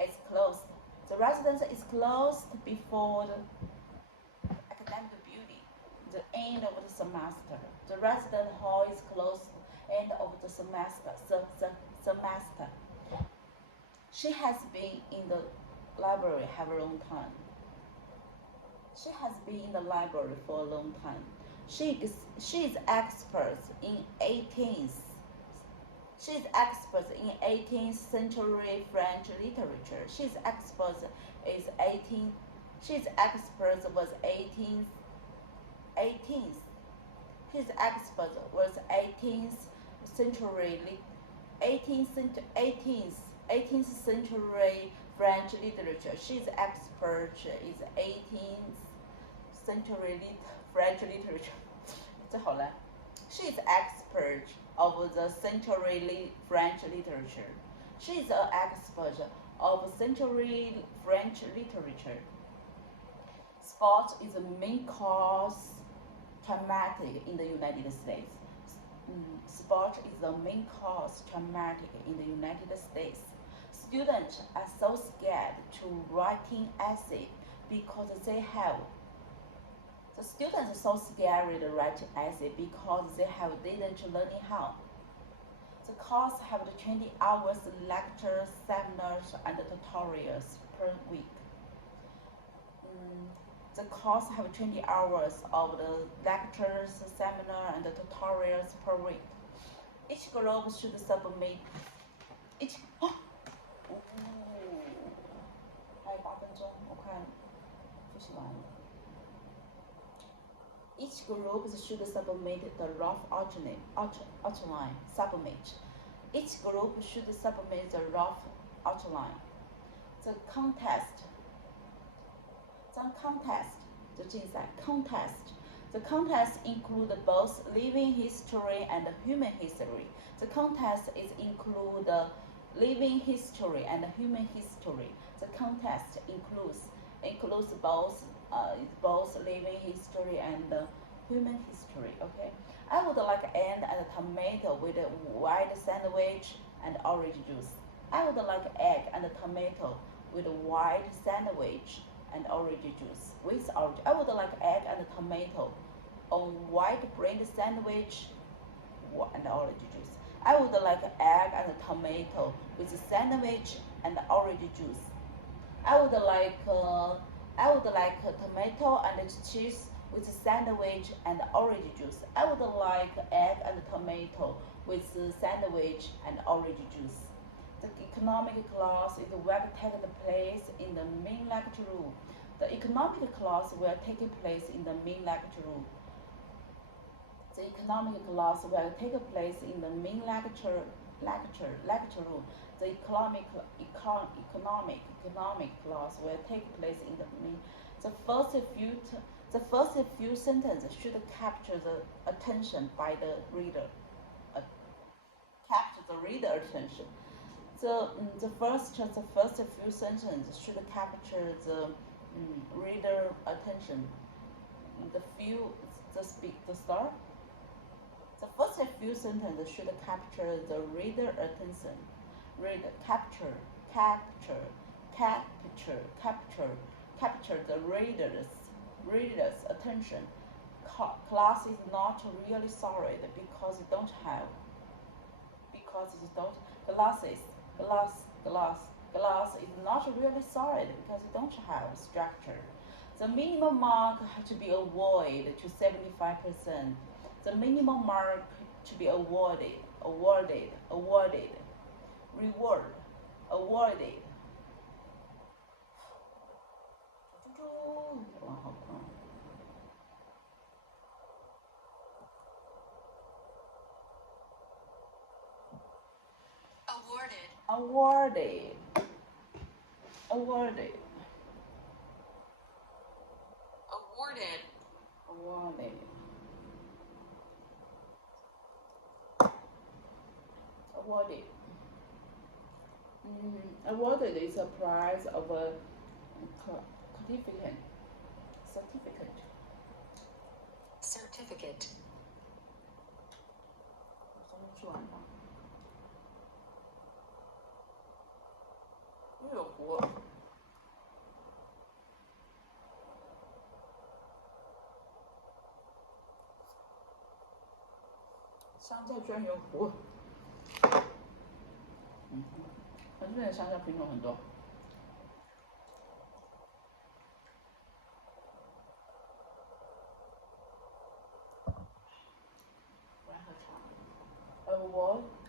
is closed. The residence is closed before the academic building. The end of the semester. The residence hall is closed end of the semester. She has been in the library have a long time. She has been in the library for a long time. She is expert in 18th century French literature. She is expert was 18th century French literature. She is expert is 18th century French literature. She is expert of the century French literature. She is an expert of century French literature. Sport is the main cause traumatic in the United States. Sport is the main cause traumatic in the United States. Students are so scared to writing essay because the students are so scared to write essay because they didn't learning how. The course have 20 hours lectures, seminars, and tutorials per week. The course have 20 hours of the lectures, seminar, and tutorials per week. Each group should submit each. 还有8分钟，我看复习完了。Each group should submit the rough outline. Each group should submit the rough outline. The contest. The contest include both living history and human history. The contest include living history and human history. The contest includes both living history and human history. Okay, I would like egg and tomato with a white sandwich and orange juice. I would like egg and tomato with a white sandwich and orange juice with orange. I would like egg and tomato on white bread sandwich and orange juice. I would like egg and tomato with sandwich and orange juice. I would like tomato and cheese with sandwich and orange juice. I would like egg and tomato with sandwich and orange juice. The economic class will take place in the main lecture room. The economic class will take place in the main lecture room. The economic class will take place in the main lecture room. The economic class will take place in the main. The first few sentences should capture the attention by the reader. Capture the reader attention. The first few sentences should capture the reader attention. attention. The start. The first few sentences should capture the reader attention. Capture the reader's attention. Class is not really sorry because it don't have. Glass is not really solid because it don't have structure. The minimum mark to be awarded to 75%. The minimum mark to be awarded. Reward, awarded. Awarded. Awarded. Awarded is a prize of a certificate. 又有湖。乡下居然有湖。我这边的乡下品种很多。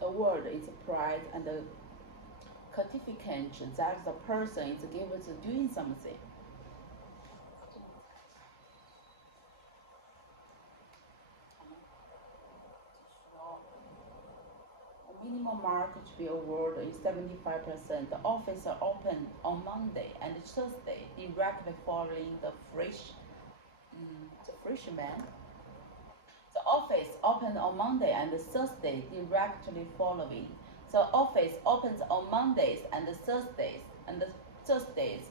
Award is a prize and a certificate that the person is given to doing something. Minimum mark to be awarded is 75%. The office are open on Monday and Thursday, directly following the freshman. The office opened on Monday and Thursday, directly following. The office opens on Mondays and Thursdays,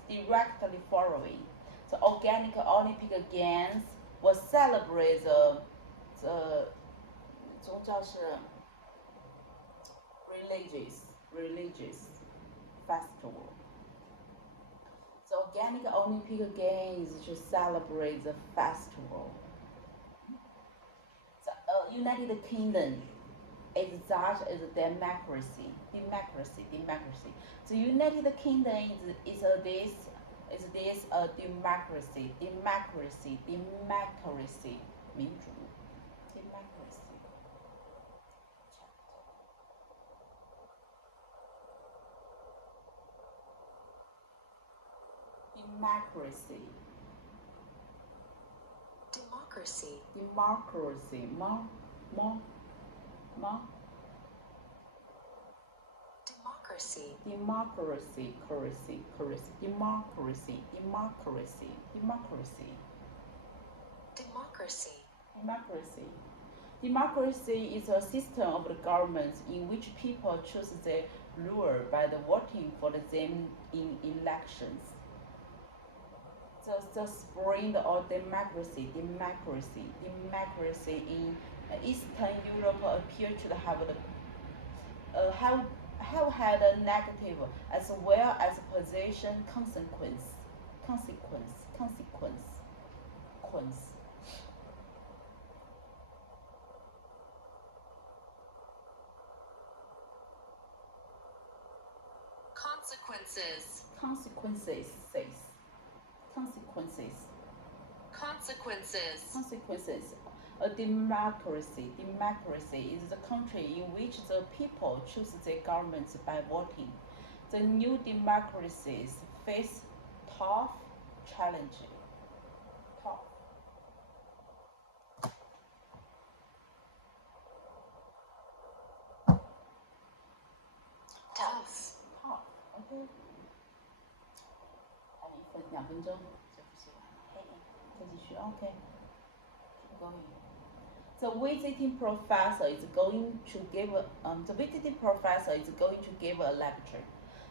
directly following. The Organic Olympic Games will celebrate the 宗教是 religious festival. The Organic Olympic Games to celebrate the festival. The United Kingdom is such as democracy. The United Kingdom is a democracy. 民主 democracy. Democracy is a system of the government in which people choose their ruler by the voting for them in elections. The spring of democracy in Eastern Europe appear to have had a negative as well as position consequence. Consequences. A democracy is the country in which the people choose their governments by voting. The new democracies face tough challenges. Okay. 还2分钟就说完了，再继续 OK。Keep going. The visiting professor is going to give a lecture.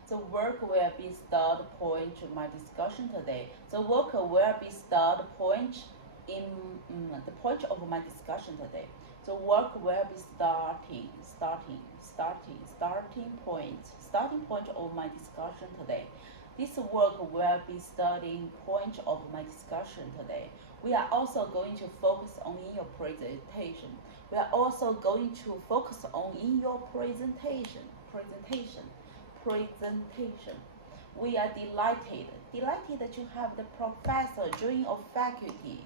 The work will be start point of my discussion today. The work will be start point in the point of my discussion today. The work will be starting point of my discussion today. This work will be starting point of my discussion today. We are also going to focus on in your presentation. We are also going to focus on in your presentation. We are delighted to have the professor join our faculty.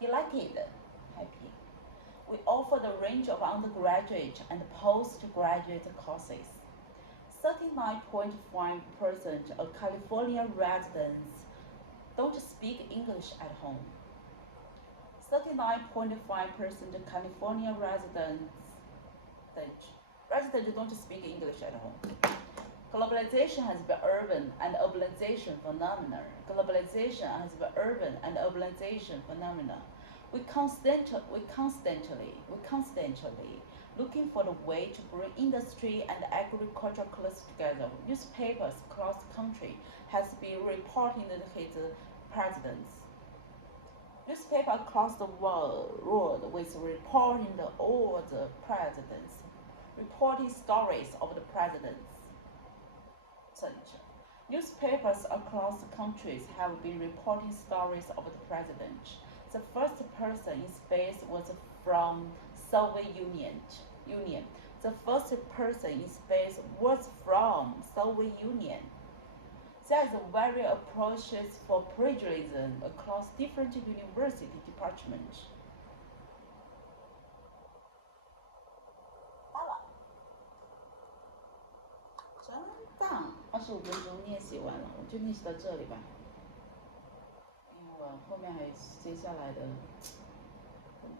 Delighted, happy. We offer the range of undergraduate and postgraduate courses. 39.5% of California residents don't speak English at home. 39.5% of California residents don't speak English at home. Globalization has been urban and urbanization phenomenon. We constantly looking for the way to bring industry and agriculture close together. Newspapers across the country has been reporting his presidents. Newspapers across the world with reporting all the presidents, reporting stories of the presidents. Newspapers across the countries have been reporting stories of the president. The first person in space was from Soviet Union. The first person in space was from Soviet Union. There are various approaches for plagiarism across different university departments. 真棒！25分钟练习完了，我就练习到这里吧，因为我后面还有接下来的很多。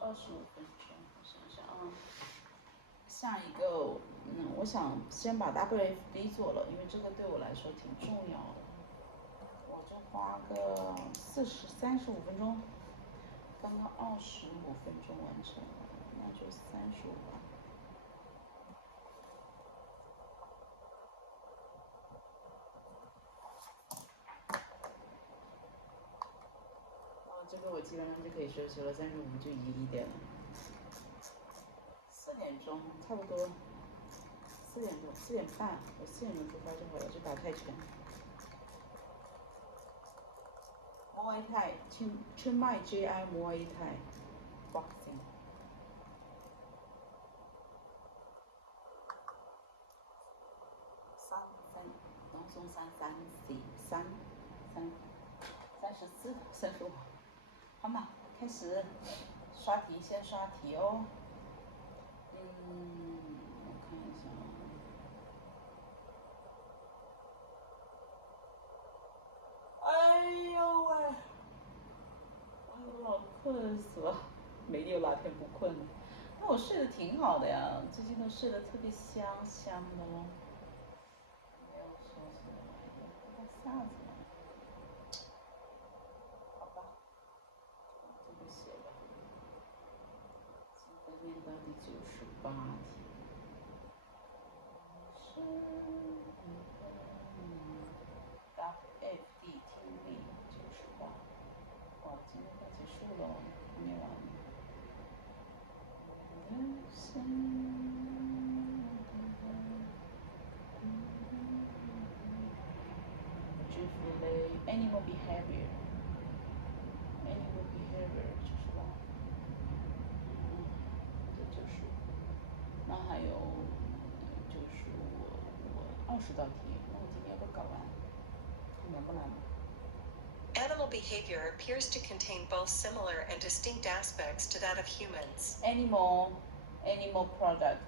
25分钟，我想想啊，下一个，我想先把 WFD 做了，因为这个对我来说挺重要的，我就花个35分钟，刚刚25分钟完成了，那就35吧。这个我基本上就可以休息了，35分就1点了。4点钟差不多，4点钟4点半，我4点钟出发就好了，就打泰拳。摩艾泰，清迈 JI 摩艾泰 boxing。东松山3435。好嘛，开始刷题，先刷题哦。我看一下啊。哎呦喂，我老困死了，没有哪天不困的。那我睡得挺好的呀，最近都睡得特别香的咯。没有说什么，不知道啥子。念到第98题。WFD 听力98。哇，今天快结束了，念完了。Animal behavior 就是吧？那还有就是我20道题，那我今天要不搞完，难不难？Animal behavior appears to contain both similar and distinct aspects to that of humans. Animal products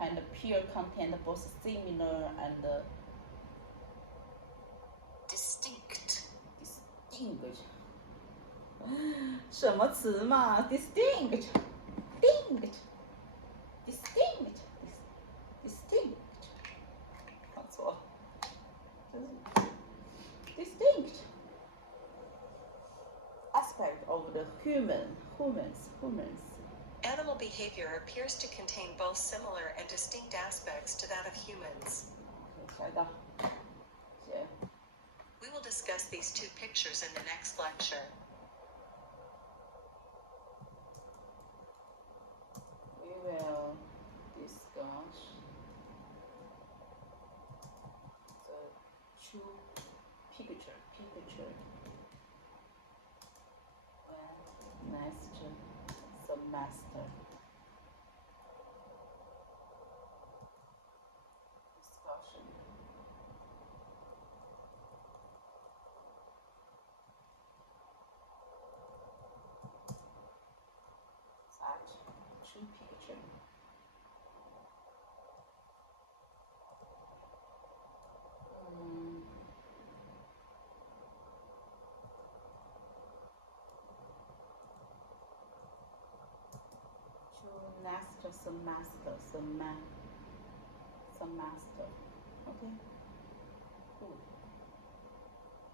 and appear contain both similar and distinguish， 什么词嘛 ？distinct，distinct，distinct，distinct，搞错了，这是 distinct aspect of the humans. Animal behavior appears to contain both similar and distinct aspects to that of humans. 下一道，写。We will discuss these two pictures in the next lecture. We will discuss the two picture next semester. Discussion. Such two picture. To next semester. Okay. Good.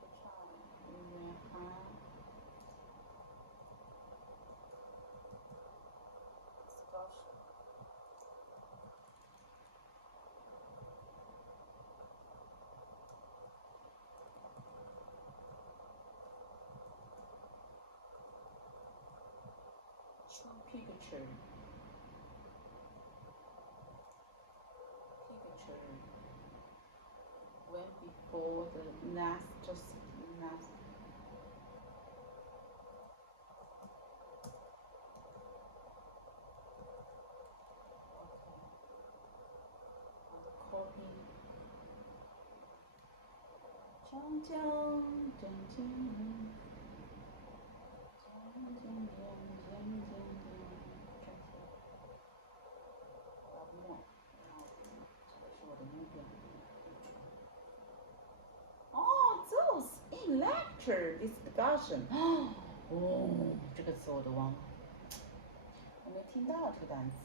Good job. We will have discussion. Two picture. When before the next copy. 江江江江those in lecture discussion. 哦，这个词我都忘了，我没听到这个单词。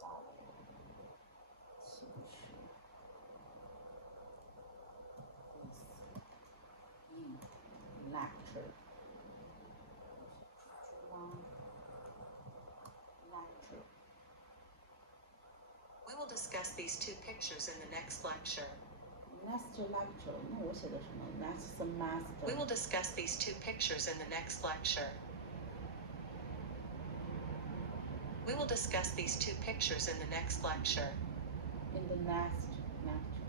道理，情绪。in lecture. Lecture. We will discuss these two pictures in the next lecture. Next lecture. 那我写的什么 ？Next semester. We will discuss these two pictures in the next lecture. We will discuss these two pictures in the next lecture. In the next lecture.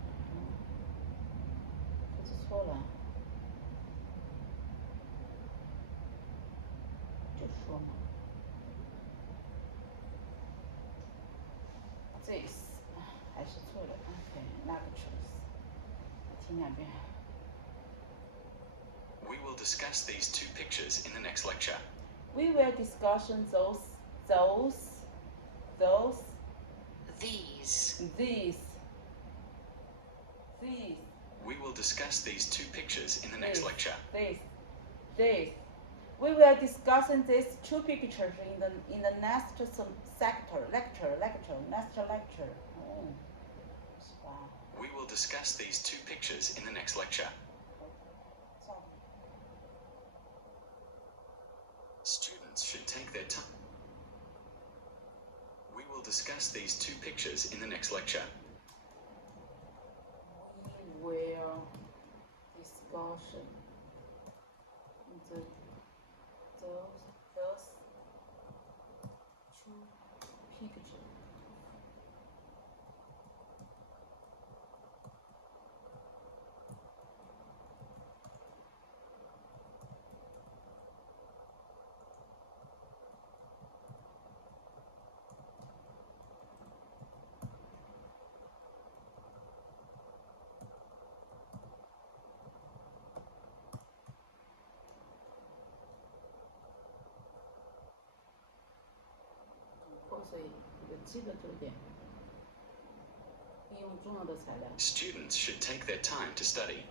这是错了。就说嘛。This 还是错的。OK, lectures. 听两遍。We will discuss these two pictures in the next lecture. We will discuss those. These. We will discuss these two pictures in the next lecture. This. We will discuss these two pictures in the next lecture. Oh, We will discuss these two pictures in the next lecture. Students should take their time. We will discuss these two pictures in the next lecture. We will discuss those two pictures. Students should take their time to study.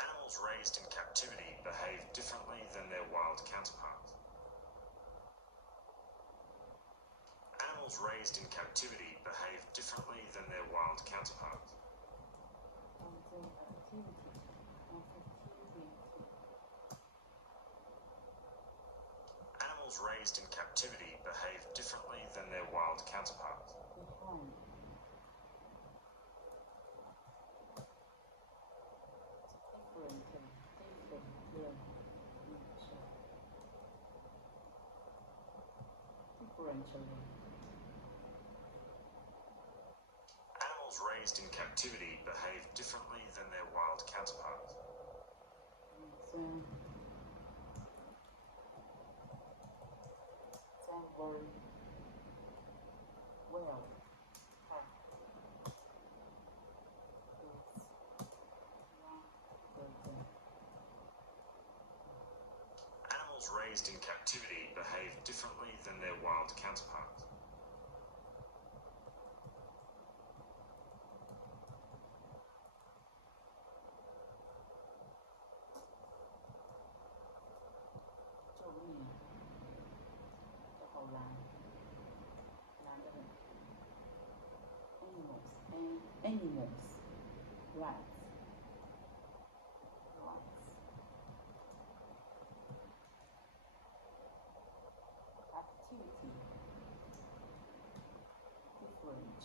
Animals raised in captivity behave differently than their wild counterparts. Animals raised in captivity behave differently than their wild counterparts. Animals raised in captivity behave differently than their wild counterparts. Animals raised in captivity behave differently than their wild counterparts. Animals raised in captivity behave differently than their wild counterparts. Animals, rats. Activity, different.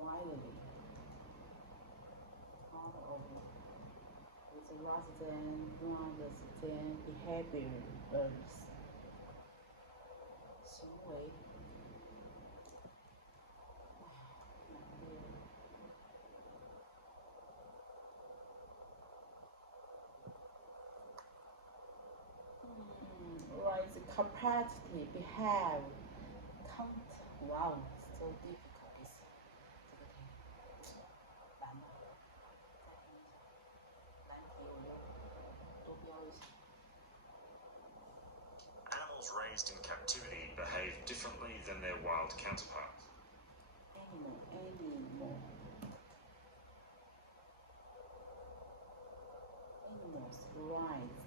Wildly. Rather than behaviors. 行为。Right, the capacity, behave, count. Wow, so difficult. This. 这个题难的。难题我要多标一下。Animals raised in captivity behave differently than their wild counterparts. Animal. Animals raised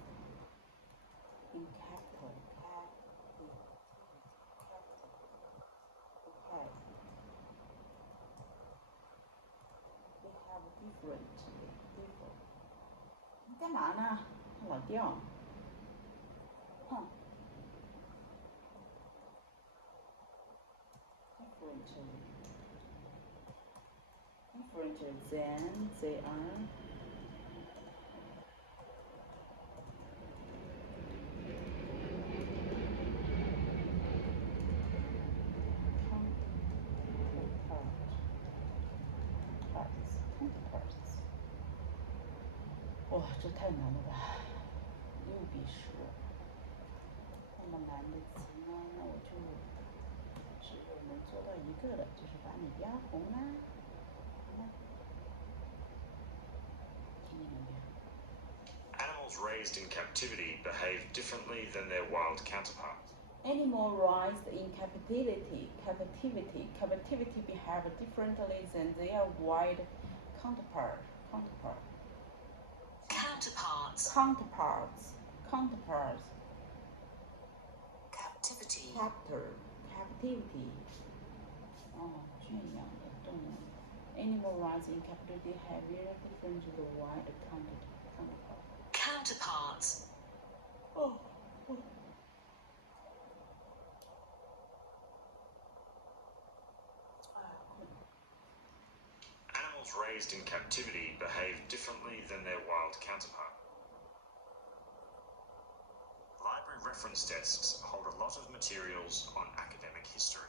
in capital. Okay. They have different. 你干嘛呢？老掉。哼。Different than they are. Counterparts. 哇，这太难了吧！6比10，那么难的词呢，那我就只有能做到一个了，就是把你标红啦。听你们讲。Animals raised in captivity behave differently than their wild counterparts. Animals raised in captivity behave differently than their wild counterparts. Captivity. 哦，圈养的动物。Animal raised in captivity have very different to the wild counterparts. 哦。raised in captivity behave differently than their wild counterpart. Library reference desks hold a lot of materials on academic history.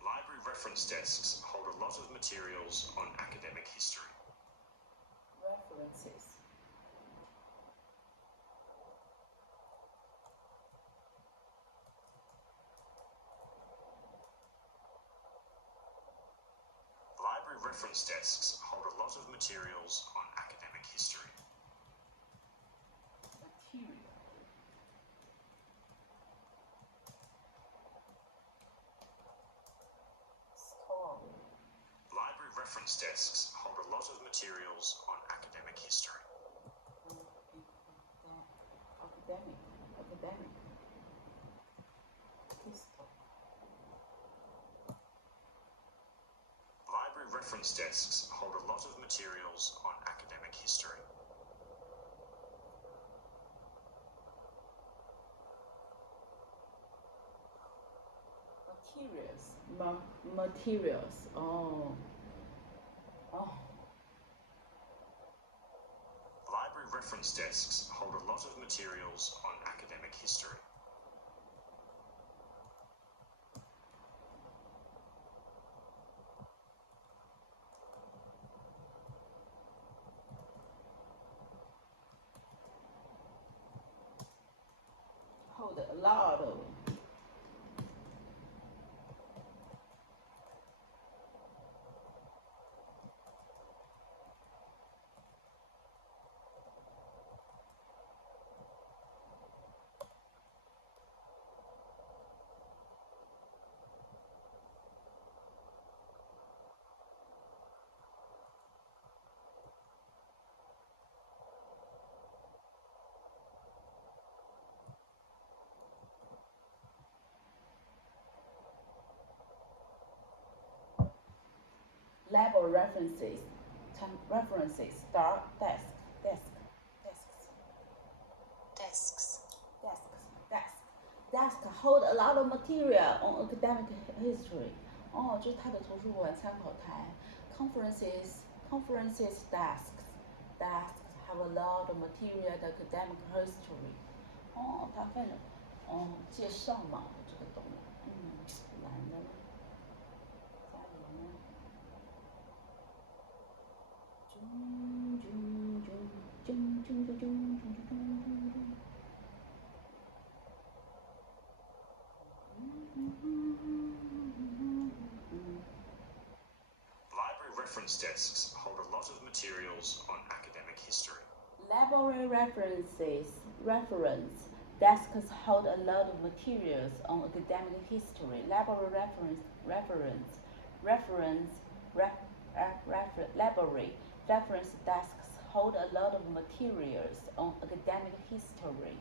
Library reference desks hold a lot of materials on academic history. References. Library reference desks hold a lot of materials on academic history. Material. Story. Library reference desks hold a lot of materials on academic history. Academic. History. Library reference desks hold a lot of materials on academic history. Materials. Oh. Library reference desks hold a lot of materials on academic history. Hold a lot of. Label references, start, desk hold a lot of material on academic history. 就是它的图书馆参考台。Conferences, desks have a lot of material and academic history. 它反正介绍嘛，这个懂了。难的了。加油呢。Library reference desks hold a lot of materials on academic history. Library reference desks hold a lot of materials on academic history. Library reference desks hold a lot of materials on academic history.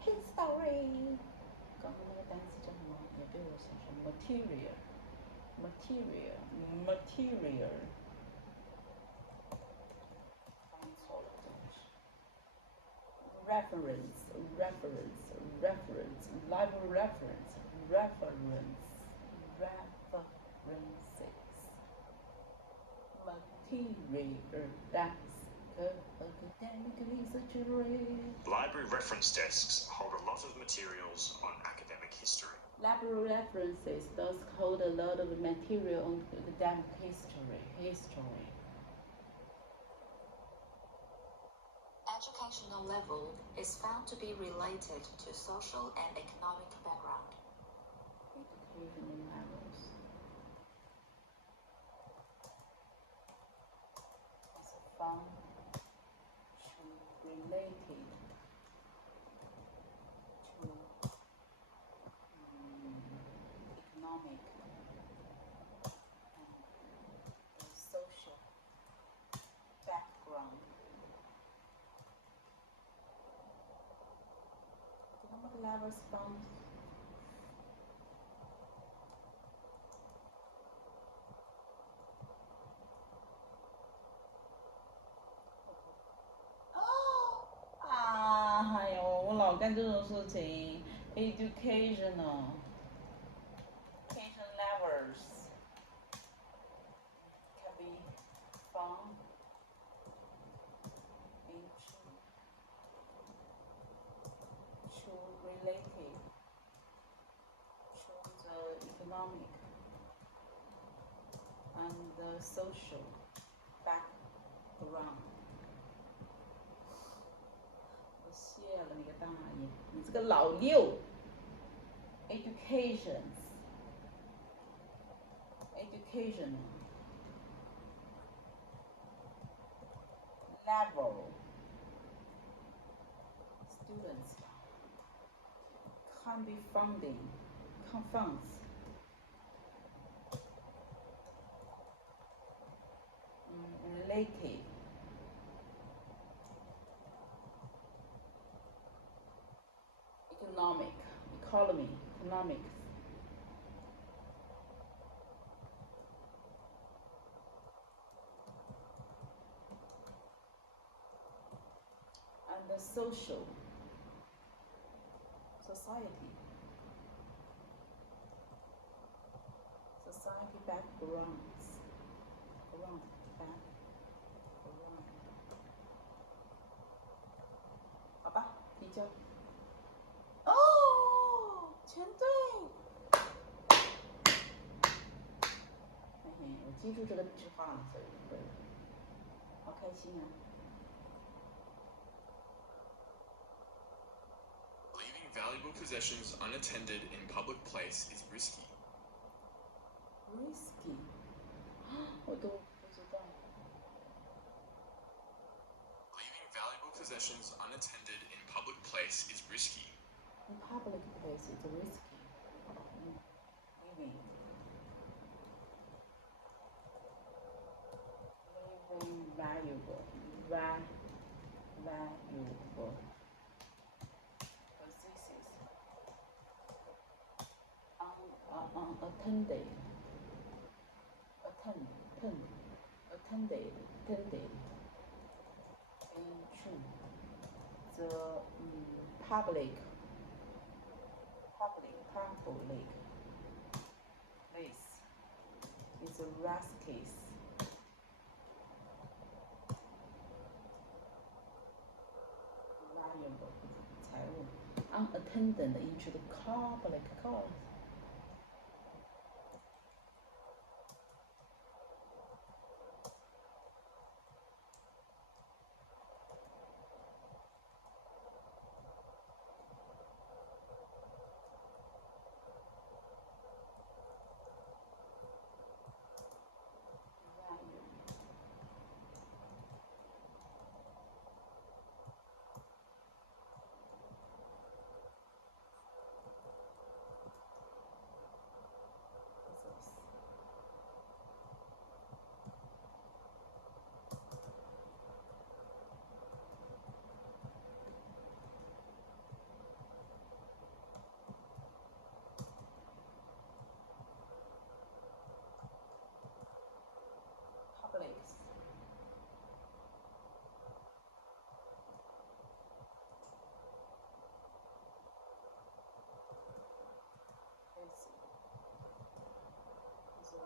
History. 刚刚那个单词叫什么？也被我想成 material. Reference, library references, material, that's academic history. Library reference desks hold a lot of materials on academic history. Library references does hold a lot of material on academic history. Educational level is found to be related to social and economic background. Educational levels is found to related to economic and social background. Economic levels found我老干这种事情 educational words can be found related to the economic and the social background。我谢了你个大爷！你这个老六 ，education level students can be confounds related economics and the social society backgrounds background 好吧，提交。哦，全对。嘿嘿，我记住这个句话了，所以对了，好开心啊。Leaving valuable possessions unattended in public place is risky. Risky， 我都不知道。Leaving valuable possessions unattended in public place is risky. In public place, it's risky. Leaving valuable possessions unattended into the public place is risky. Valuable 财物 unattended into the public cars.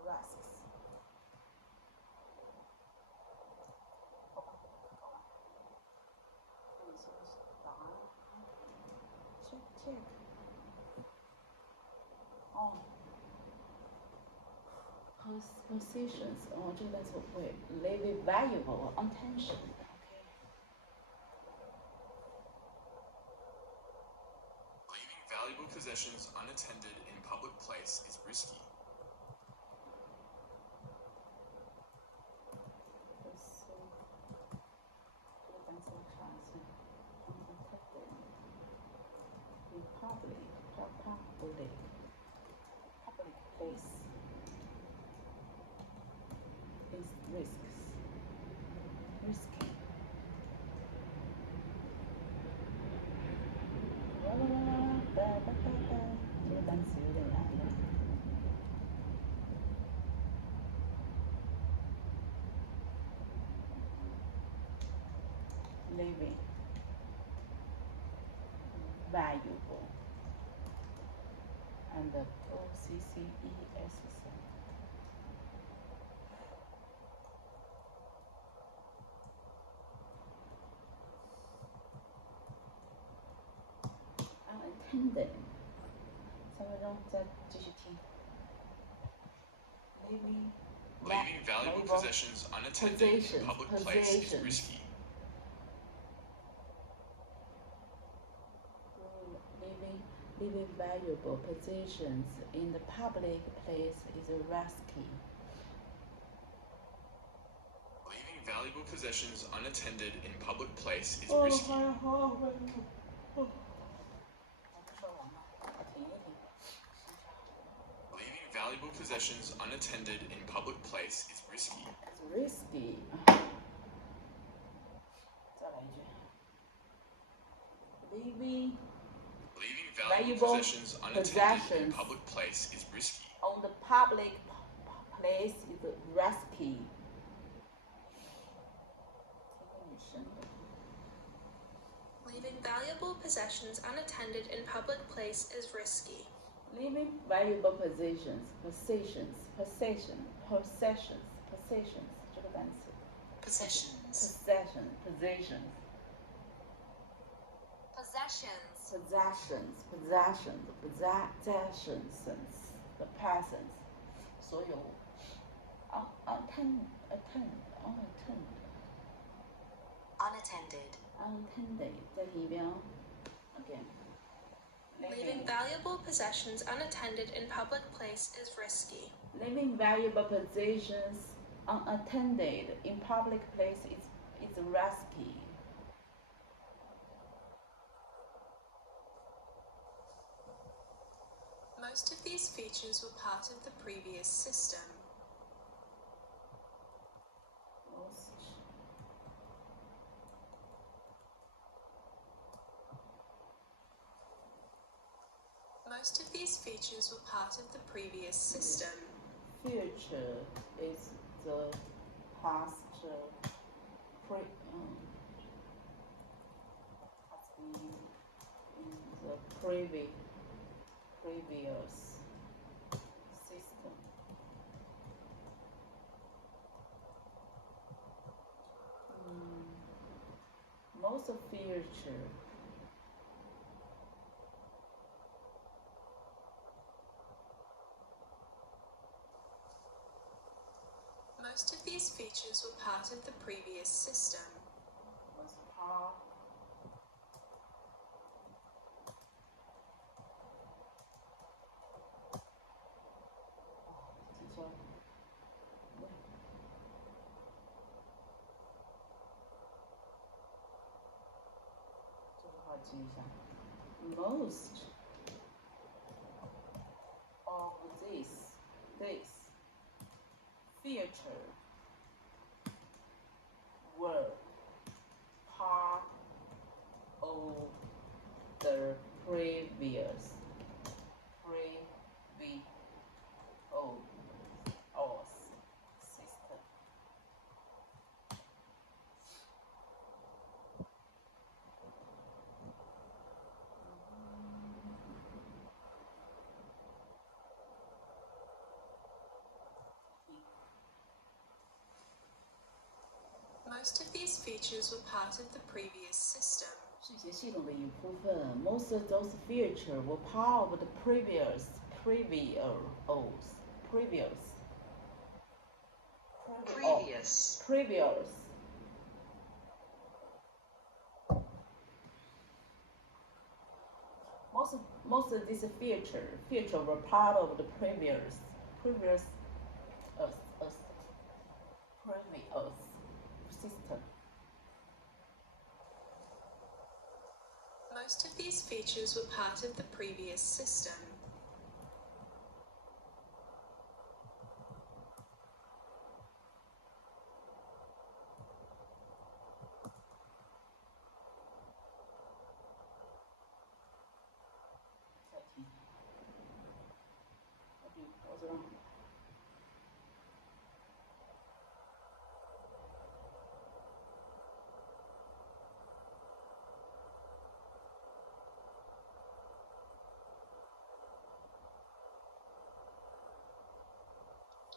Risks. 好吧，搞完。这里说的是答案。check。哦。Positions， 哦，这个单词我会。Leave valuable attention。Leaving valuable possessions unattended in public place is risky. Public place is risky. 这个单词有点难了。Living valuable and the PTE unattended， 3分钟再继续听。Leaving valuable possessions unattended in public place is risky. Leaving valuable possessions in the public place is risky. Leaving valuable possessions unattended in public place is risky. Leaving valuable possessions unattended in public place is risky. It's risky. 再来一句。Leaving valuable possessions unattended in public place is risky. On the public place is risky. Leaving valuable possessions unattended in public place is risky. Leaving valuable possessions 这个单词。Possessions. The presence. 所有 unattended 再听一遍哦 again. Leaving valuable possessions unattended in public place is risky. Leaving valuable possessions unattended in public place is risky. Most of these features were part of the previous system. Most of these features were part of the previous system. Future is the past has been in the previous system. Most of future Most of these features were part of the previous system. Was part most of this feature were part of the previous system. Most of these features were part of the previous system. 是一些系统的一部分。Most of those features were part of the previous. Most of these features were part of the previous system. Most of these features were part of the previous system.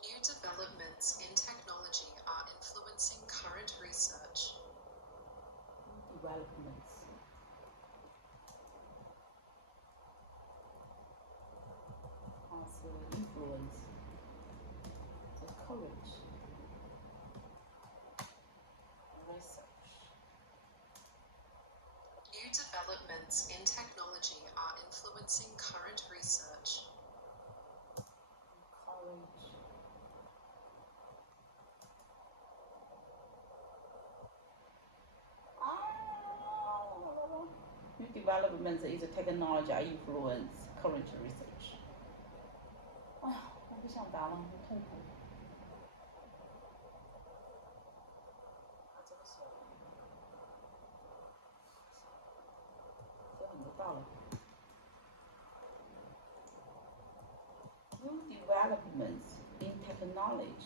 New developments in technology are influencing current research. developments in technology are influencing current research. New developments in technology are influence current research. 哎呀，我不想答了，好痛苦。这个写很多道理。New developments in knowledge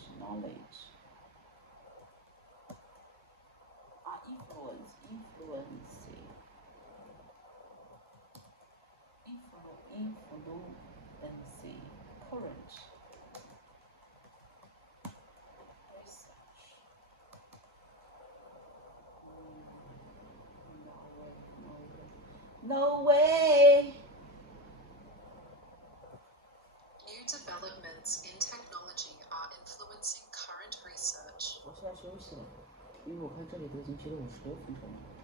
are influencing current research. No way. New developments in technology are influencing current research. 我是要休息了，因为我看这里都已经去了50多分钟了。